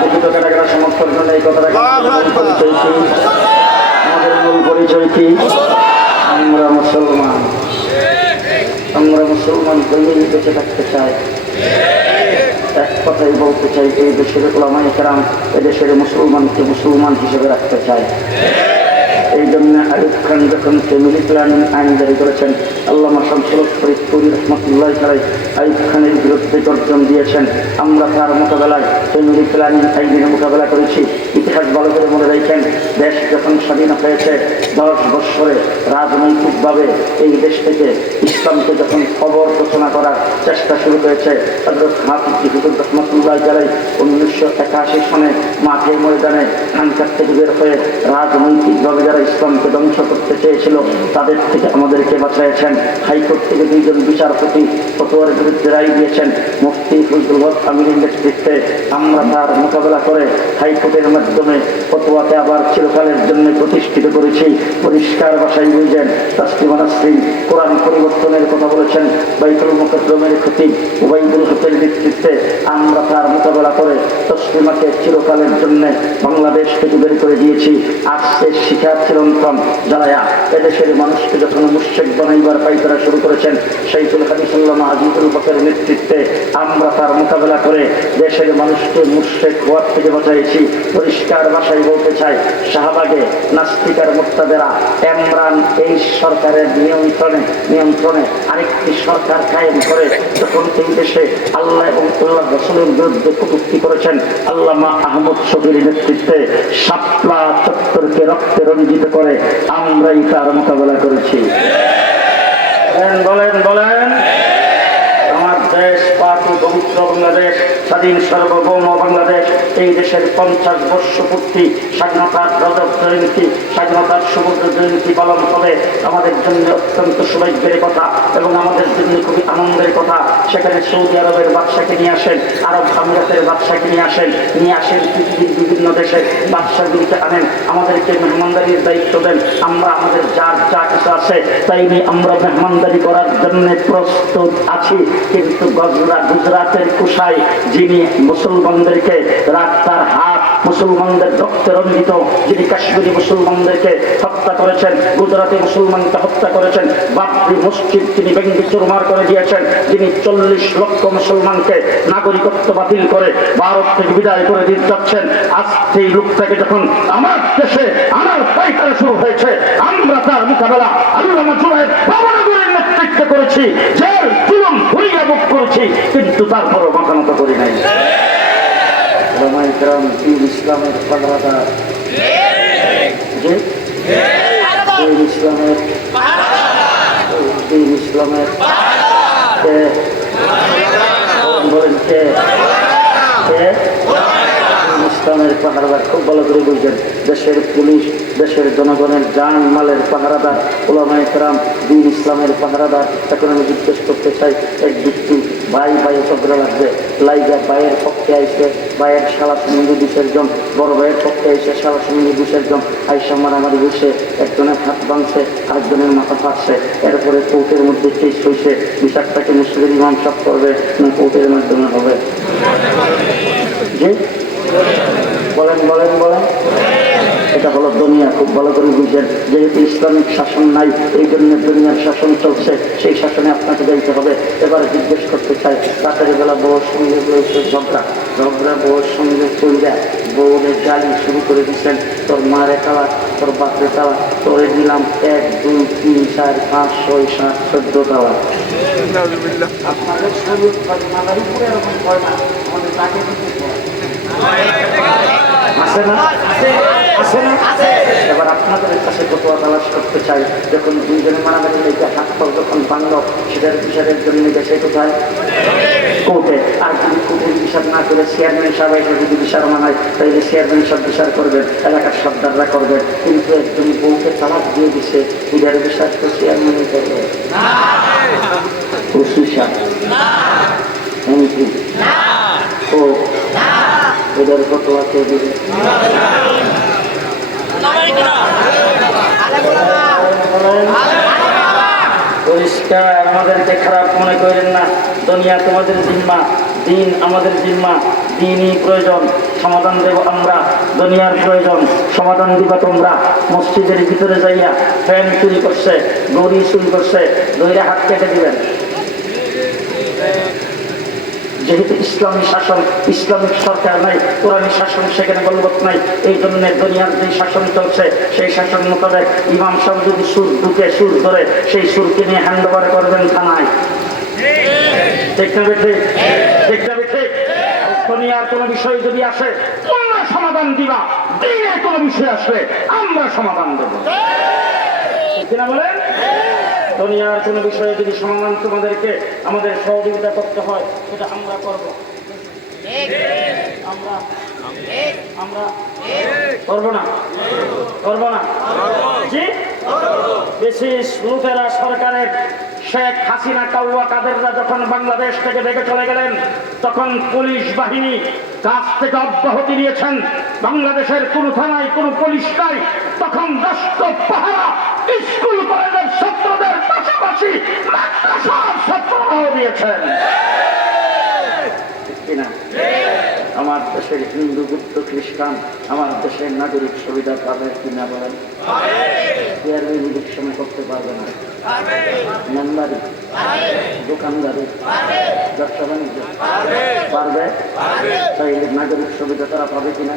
লিখিত কাটাকাটা সমর্থন জন্য এই কথাটা, মূল পরিচয় কি? আমাদের মূল পরিচয় কি? আমরা মুসলমান হয়েই বেঁচে থাকতে চাই। এক কথাই বলতে চাই, এই দেশের ওলামায়ে কেরাম এদেশের মুসলমানকে মুসলমান হিসেবে রাখতে চায়। এই জন্য আইয়ুব খান যখন ফ্যামিলি প্ল্যানিং আইন জারি করেছেন, আল্লামা শামসুল হক ফরিদপুরি রহমতুল্লাহ আলাইহি আইয়ুব খানের বিরুদ্ধে গর্জন দিয়েছেন। আমরা তার মোকাবেলায় ফ্যামিলি প্ল্যানিং আইনের মোকাবেলা করেছি। ইতিহাস ভালো করে মনে রাখেন, দেশ যখন স্বাধীন হয়েছে 10 বছরে রাজনৈতিকভাবে এই দেশ থেকে ইসলামকে যখন অবরচনা করার চেষ্টা শুরু হয়েছে, হযরত হাফিজ হুজুর রহমতুল্লাহ আলাইহি 1981 সনে মাঠে ময়দানে খানকার থেকে বের হয়ে রাজনৈতিকভাবে যারা ইসলামকে ধ্বংস করতে চেয়েছিল, তাদের থেকে আমাদেরকে বাঁচিয়েছেন। হাইকোর্ট থেকে 2 জন বিচারপতি ফতোয়ার বিরুদ্ধে রায় দিয়েছেন। মুফতি ফজলুল হক আমিরের নেতৃত্বে আমরা তার মোকাবেলা করে হাইকোর্টের মাধ্যমে ফতোয়াকে আবার চিরকালের জন্য প্রতিষ্ঠিত করেছি। পরিষ্কার ভাষায় বুঝেন, তাসলিমা নাসরিন কোরআন পরিবর্তনের কথা বলেছেন। বাইতুল মুকাদ্দমের খতিব উবাইদুল হকের নেতৃত্বে আমরা তার মোকাবেলা করে তসলিমাকে চিরকালের জন্য বাংলাদেশ থেকে বের করে দিয়েছি। আজকে শিক্ষা চিরন্তন জ্বালায়া এদেশের মানুষকে যখন মুশরিক বানাইবার পাইতারা শুরু করেছেন, শাইখুল হাদিস আল্লামা আজিজুল হকের নেতৃত্বে আমরা তার মোকাবেলা করে দেশের মানুষকে মুশরিক হওয়ার থেকে বাঁচাইছি। পরিষ্কার ভাষায় বলতে চাই, শাহবাগে নাস্তিকার মুক্তাদেরা ইমরান এই সরকারের নিয়ন্ত্রণে আরেকটি সরকার কায়েম করে যখন এই দেশে আল্লাহ এবং আল্লাহ রাসূলের বিরুদ্ধে কটূক্তি করেছেন, আল্লামা আহমদ শফির নেতৃত্বে শাপলা চত্বরকে রক্তে রঞ্জিত করে আমরাই তার মোকাবেলা করেছি। বলেন আমার দেশ পাক ও পবিত্র বাংলাদেশ, স্বাধীন সার্বভৌম বাংলাদেশ, এই দেশের 50 বর্ষ পূর্তি, স্বাধীনতার রজত জয়ন্তী, স্বাধীনতার সমুদ্র জয়ন্তী পালন হবে। আমাদের জন্য অত্যন্ত সৌভাগ্যের কথা এবং আমাদের জন্য খুবই আনন্দের কথা। সেখানে সৌদি আরবের বাদশাকে নিয়ে আসেন, আরব আমিরাতের বাদশাকে নিয়ে আসেন পৃথিবীর বিভিন্ন দেশের বাদশাগুলিকে আনেন, আমাদেরকে মেহমানদারির দায়িত্ব দেন। আমরা আমাদের যার যা কিছু আছে তাই নিয়ে আমরা মেহমানদারি করার জন্য প্রস্তুত আছি। কিন্তু গুজরাটের কুশাই যিনি মুসলমানদেরকে তার হাত মুসলমানদের রক্তে রঞ্জিত, যিনি কাশ্মীরি মুসলমানদেরকে হত্যা করেছেন, গুজরাটে মুসলমানকে হত্যা করেছেন, বাবরি মসজিদ তিনি ভেঙে চুরমার করে দিয়েছেন, যিনি 40 লক্ষ মুসলমানকে নাগরিকত্ব বাতিল করে ভারত থেকে বিদায় করে দিতে যাচ্ছেন, আজ সেই লোকটাকে যখন আমার দেশে আমার পাইকারা শুরু হয়েছে, আমরা তার মোকাবেলা আল্লামা জুনায়েদ বাবনগরের নেতৃত্বে করেছি, জেল জুলুম ভুইয়া ভোগ করেছি, কিন্তু তারপরও মাথা নত করি নাই। ইসলামের পাহারাদার, ইসলামের ইসলামের বলেন কে ইসলামের পাহারাদার? খুব ভালো করে বুঝছেন। দেশের পুলিশ, দেশের জনগণের জান মালের পাহারাদার, ওলামায়ে কেরাম, দ্বীন ইসলামের পাহারাদার। এখন আমি জিজ্ঞেস করতে চাই, এক ব্যক্তি ভাই ভাইয়ে ঝগড়া লাগবে, লাইগা ভাইয়ের পক্ষে আইসে, ভাইয়ের সারা সঙ্গে বিসর্জন, বড় ভাইয়ের পক্ষে আইসে সারা সঙ্গে বিসর্জন, আইসা মারামারি বসে একজনের হাত ভাঙছে, আরেকজনের মাথা ফাটছে, এরপরে কোর্টের মধ্যে কেস হয়েছে, বিচারটাকে মুসলিম ইমাম সাহেব করবে না কোর্টের মাধ্যমে হবে? জি বলেন বলেন বলেন। এটা হলো দুনিয়া। খুব ভালো করে বুঝছেন, যেহেতু ইসলামিক শাসন নাই, এই জন্য দুনিয়ার শাসন চলছে, সেই শাসনে আপনাকে যাইতে হবে। এবারে জিজ্ঞেস করতে চাই, রাতের বেলা বউর সঙ্গে রয়েছে ঝগড়া, বউর সঙ্গে চলবে, বউরে গালি শুরু করে দিচ্ছেন, তোর মারে তালাক, তোর বাপরে তালাক, তোরে দিলাম 1 2 3 4 5 6 7 14 তালাক। আপনাদের শরীর মাদারীপুরে এরকম হয় না, আমাদের তাকে আছে না? আছে না? এবার আপনাদের কাছে ফতোয়া তালাশ করতে চাই, যখন দুইজনে মারামারি লেগে হাত পা যখন বাংল, সেটার বিচারের জন্য গেছে কোথায়? কোর্টে। আর যদি কোর্টের বিচার না করে চেয়ারম্যান সাহেব এসে যদি বিচার মানায়, তাহলে চেয়ারম্যান সব বিচার করবেন, এলাকার সর্দাররা করবেন। কিন্তু একজন বউকে তালাক দিয়ে দিচ্ছে, এটার বিচার তো চেয়ারম্যানই করবে, ওসি সাহেব, এমপি, ও এদের ফতোয়া কে দিবে? পরিষ্কার। আমাদেরকে খারাপ মনে করেন না, দুনিয়া তোমাদের জিম্মা, দিন আমাদের জিম্মা, দিনই প্রয়োজন, সমাধান দেব আমরা। দুনিয়ার প্রয়োজন, সমাধান দিবা তোমরা। মসজিদের ভিতরে যাইয়া ফ্যান চুরি করছে, গড়ি চুরি করছে, দইরা হাত কেটে দিবেন। যেহেতু ইসলামী শাসন, ইসলামিক সরকার নাই, কোরআনী শাসন সেখানে বলবৎ নাই, এই জন্য দুনিয়ার যে শাসন চলছে সেই শাসন মোতাবেক ইমাম সাহেব যদি সুর ঢুকে সুর ধরে, সেই সুরকে নিয়ে হ্যান্ড ওভার করবেন থানায়। ঠিক না বেঠে? ঠিক না বেঠে? দুনিয়ার কোনো বিষয় যদি আসে তোমরা সমাধান দিবা, দিনের কোনো বিষয় আসলে আমরা সমাধান দেব। ঠিক না বলেন? দুনিয়ার কোনো বিষয়ে যদি সমাধান তোমাদেরকে আমাদের সহযোগিতা করতে হয়, সেটা আমরা করব। আমরা আমরা করবো না? করবো না? জি, বেশি লোকেরা সরকারের শেখ হাসিনা কাউয়া কাদেররা যখন বাংলাদেশ থেকে দেখে চলে গেলেন, তখন পুলিশ বাহিনী কাছ থেকে অব্যাহতি দিয়েছেন। বাংলাদেশের কোন থানায় কোন পুলিশ নাই, তখন রাষ্ট্র পাহারা স্কুল কলেজের ছাত্রদের পাশাপাশি মাদ্রাসার ছাত্ররাও দিয়েছেন। কিনা? আমার দেশের হিন্দু, বুদ্ধ, খ্রিস্টান আমার দেশের নাগরিক সুবিধা পাবে কিনা বলেন? ইলেকশন করতে পারবে না, মেম্বারি, দোকানদারি, ব্যবসা বাণিজ্য পারবে। তাইলে নাগরিক সুবিধা তারা পাবে কিনা?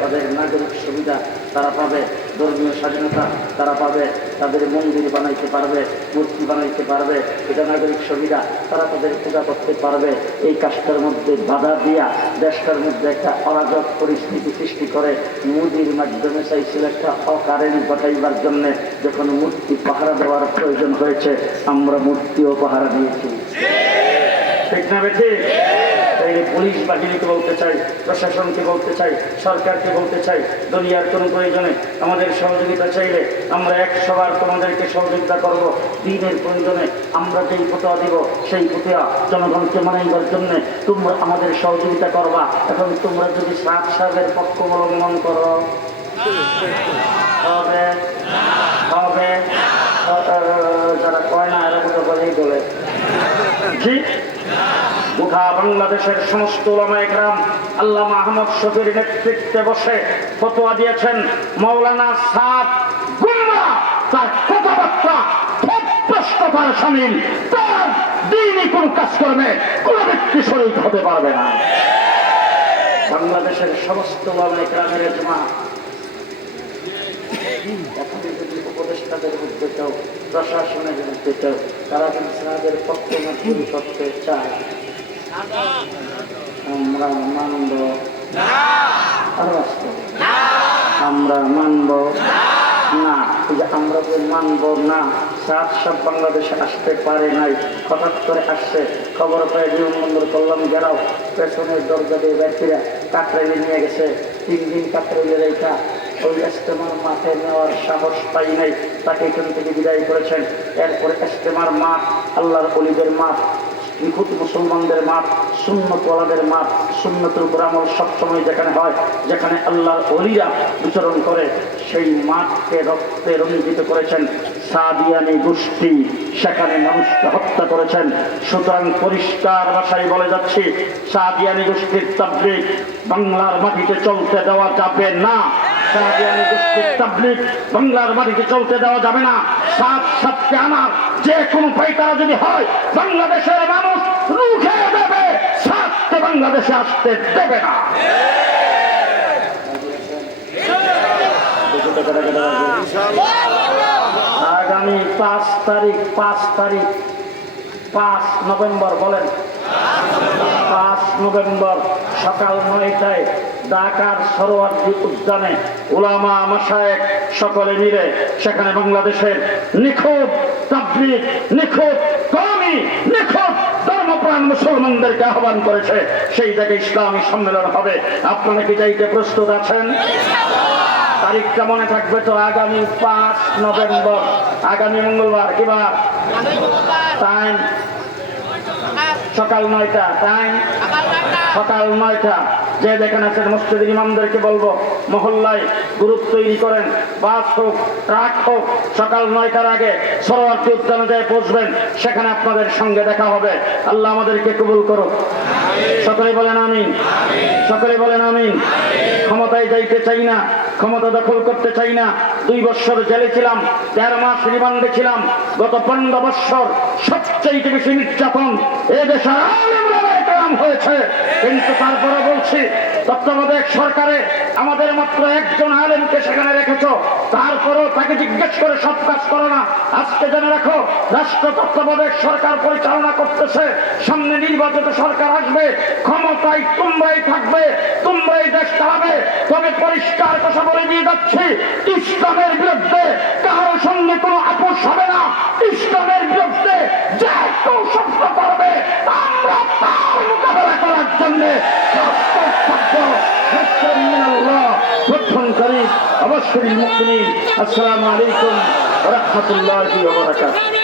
তাদের নাগরিক সুবিধা তারা পাবে, ধর্মীয় স্বাধীনতা তারা পাবে, তাদের মন্দির বানাইতে পারবে, মূর্তি বানাইতে পারবে, এটা নাগরিক সুবিধা। তারা তাদের পূজা করতে পারবে। এই কাজটার মধ্যে বাধা দিয়া দেশটার মধ্যে একটা অরাজক পরিস্থিতি সৃষ্টি করে মোদির মাধ্যমে চাইছিল একটা অকারেন্ট ঘটাইবার জন্য। যখন মূর্তি পাহারা দেওয়ার প্রয়োজন হয়েছে, আমরা মূর্তিও পাহারা দিয়েছি। ঠিক না বেঠি? পুলিশ বাহিনীকে বলতে চাই, প্রশাসনকে বলতে চাই, সরকারকে বলতে চাই, দুনিয়ার কোন প্রয়োজনে আমাদের সহযোগিতা চাইলে আমরা 100 বার তোমাদেরকে সহযোগিতা করব। দিনের প্রয়োজনে আমরা যেই ফতোয়া দিব সেই ফতোয়া জনগণকে মানাইবার জন্য তোমরা আমাদের সহযোগিতা করবা। এখন তোমরা যদি সাত সাহেবের পক্ষ অবলম্বন করো হবে হবে, যারা কয় না এরা বলেই বলে। জি গোটা বাংলাদেশের সমস্ত উলামায়ে কেরাম আল্লামা আহমদ শফীর নেতৃত্বে বসে ফতোয়া দিয়েছেন, মাওলানা সাদ গুমরা তার কথাবার্তা খুব স্পষ্টতার শামিল, তার দ্বীনি কোন কাজকর্মে কোন ব্যক্তি শরীক হতে পারবে না। বাংলাদেশের সমস্ত উলামায়ে কেরামের ইজমা। এখন যদি উপদেষ্টাদের মধ্যে কেউ, প্রশাসনের মধ্যে কেউ, তারা তাদের পক্ষে মজবুরি করতে চায়, আমরা মানব না, আমরা মানব না। এই যে আমরা যে মানব না, সব বাংলাদেশে আসতে পারে নাই, হঠাৎ করে আসছে, খবর পেয়ে বিমানবন্দর কল্যাণ গেরাও পেছনের দরজা দিয়ে ব্যক্তিরা কাকরাইলে নিয়ে গেছে। 3 দিন কাকরাইলে রেখা ওই ইজতেমার মাঠে নেওয়ার সাহস পাই নাই, তাকে এখান থেকে বিদায় করেছেন। এরপরে ইজতেমার মাঠ আল্লাহর ওলিদের মাঠ, নিখুঁত মুসলমানদের মাঠ, সুন্নতওয়ালাদের মাঠ, সুন্নতের উপর আমল সবসময় যেখানে হয়, যেখানে আল্লাহর ওলিরা বিচরণ করে, সেই মাঠকে রক্তে রঞ্জিত করেছেন সাদিয়ানি গোষ্ঠী, সেখানে মানুষকে হত্যা করেছেন। সুতরাং পরিষ্কার ভাষায় বলে যাচ্ছি, সাদিয়ানি গোষ্ঠীর তাবলীগ বাংলার মাটিতে চলতে দেওয়া যাবে না। সাদিয়ানি গোষ্ঠীর তাবলীগ বাংলার মাটিতে চলতে দেওয়া যাবে না। সাতকে আনার যে কোনো পাইকারা যদি হয়, বাংলাদেশের মানুষ রুখে দেবে, সাতকে বাংলাদেশে আসতে দেবে না। আগামী 5 নভেম্বর বলেন, 5 নভেম্বর সকাল 9টায় ঢাকার সরোয়ার্দী উদ্যানে উলামা মাশায়েখ সকলে মিলে সেখানে বাংলাদেশের নিখুঁত তাবলীগ, নিখুঁত কওমি, নিখুঁত ধর্মপ্রাণ মুসলমানদেরকে আহ্বান করেছে। সেই জায়গায় ইসলামী সম্মেলন হবে। আপনারা কি যাইতে প্রস্তুত আছেন? তারিখটা মনে থাকবে তো, আগামী 5 নভেম্বর, আগামী মঙ্গলবার। কিবার? টাইম সকাল 9টা। টাইম সকাল 9টা। যে দেখেন আছেন মসজিদের ইমামদেরকে বলবো, মহল্লায় গ্রুপ তৈরি করেন, বাস হোক, ট্রাক হোক, সকাল 9টার আগে সরোয়ার্দী উদ্যানে যায় পৌঁছবেন, সেখানে আপনাদের সঙ্গে দেখা হবে। আল্লাহ আমাদেরকে কবুল করুক। সকলে বলেন আমিন, সকলে বলেন আমিন। ক্ষমতায় যাইতে চাই না, ক্ষমতা দখল করতে চাই না। 2 বছর জেলে ছিলাম, 13 মাস রিমান্ডে ছিলাম। গত 15 বছর সবচেয়ে বেশি নির্যাতন এদেশের আলেমরা কাম হয়েছে। কিন্তু তারপরে বলছি, তত্ত্বাবধায়ক সরকারে আমাদের মাত্র একজন আলেমকে সেখানে রেখেছ, তারপরেও তাকে জিজ্ঞেস করে সব কাজ করো না। আজকে জেনে রাখো, রাষ্ট্র তত্ত্বাবধায়ক সরকার পরিচালনা করতেছে, সামনে নির্বাচিত সরকার আসবে, ক্ষমতায় তোমরাই থাকবে, তোমরাই দেশ চালাবে। তবে পরিষ্কার কথা বলে দিয়ে যাচ্ছি, ইসলামের বিরুদ্ধে কারোর সঙ্গে কোনো আপোষ হবে না। ইসলামের বিরুদ্ধে যে কেউ শব্দ করবে, আমরা তার মোকাবেলা করার জন্য অবশ্যই মুসলিম। আসসালামু আলাইকুম ওয়া রাহমাতুল্লাহি ওয়া বারাকাতুহু।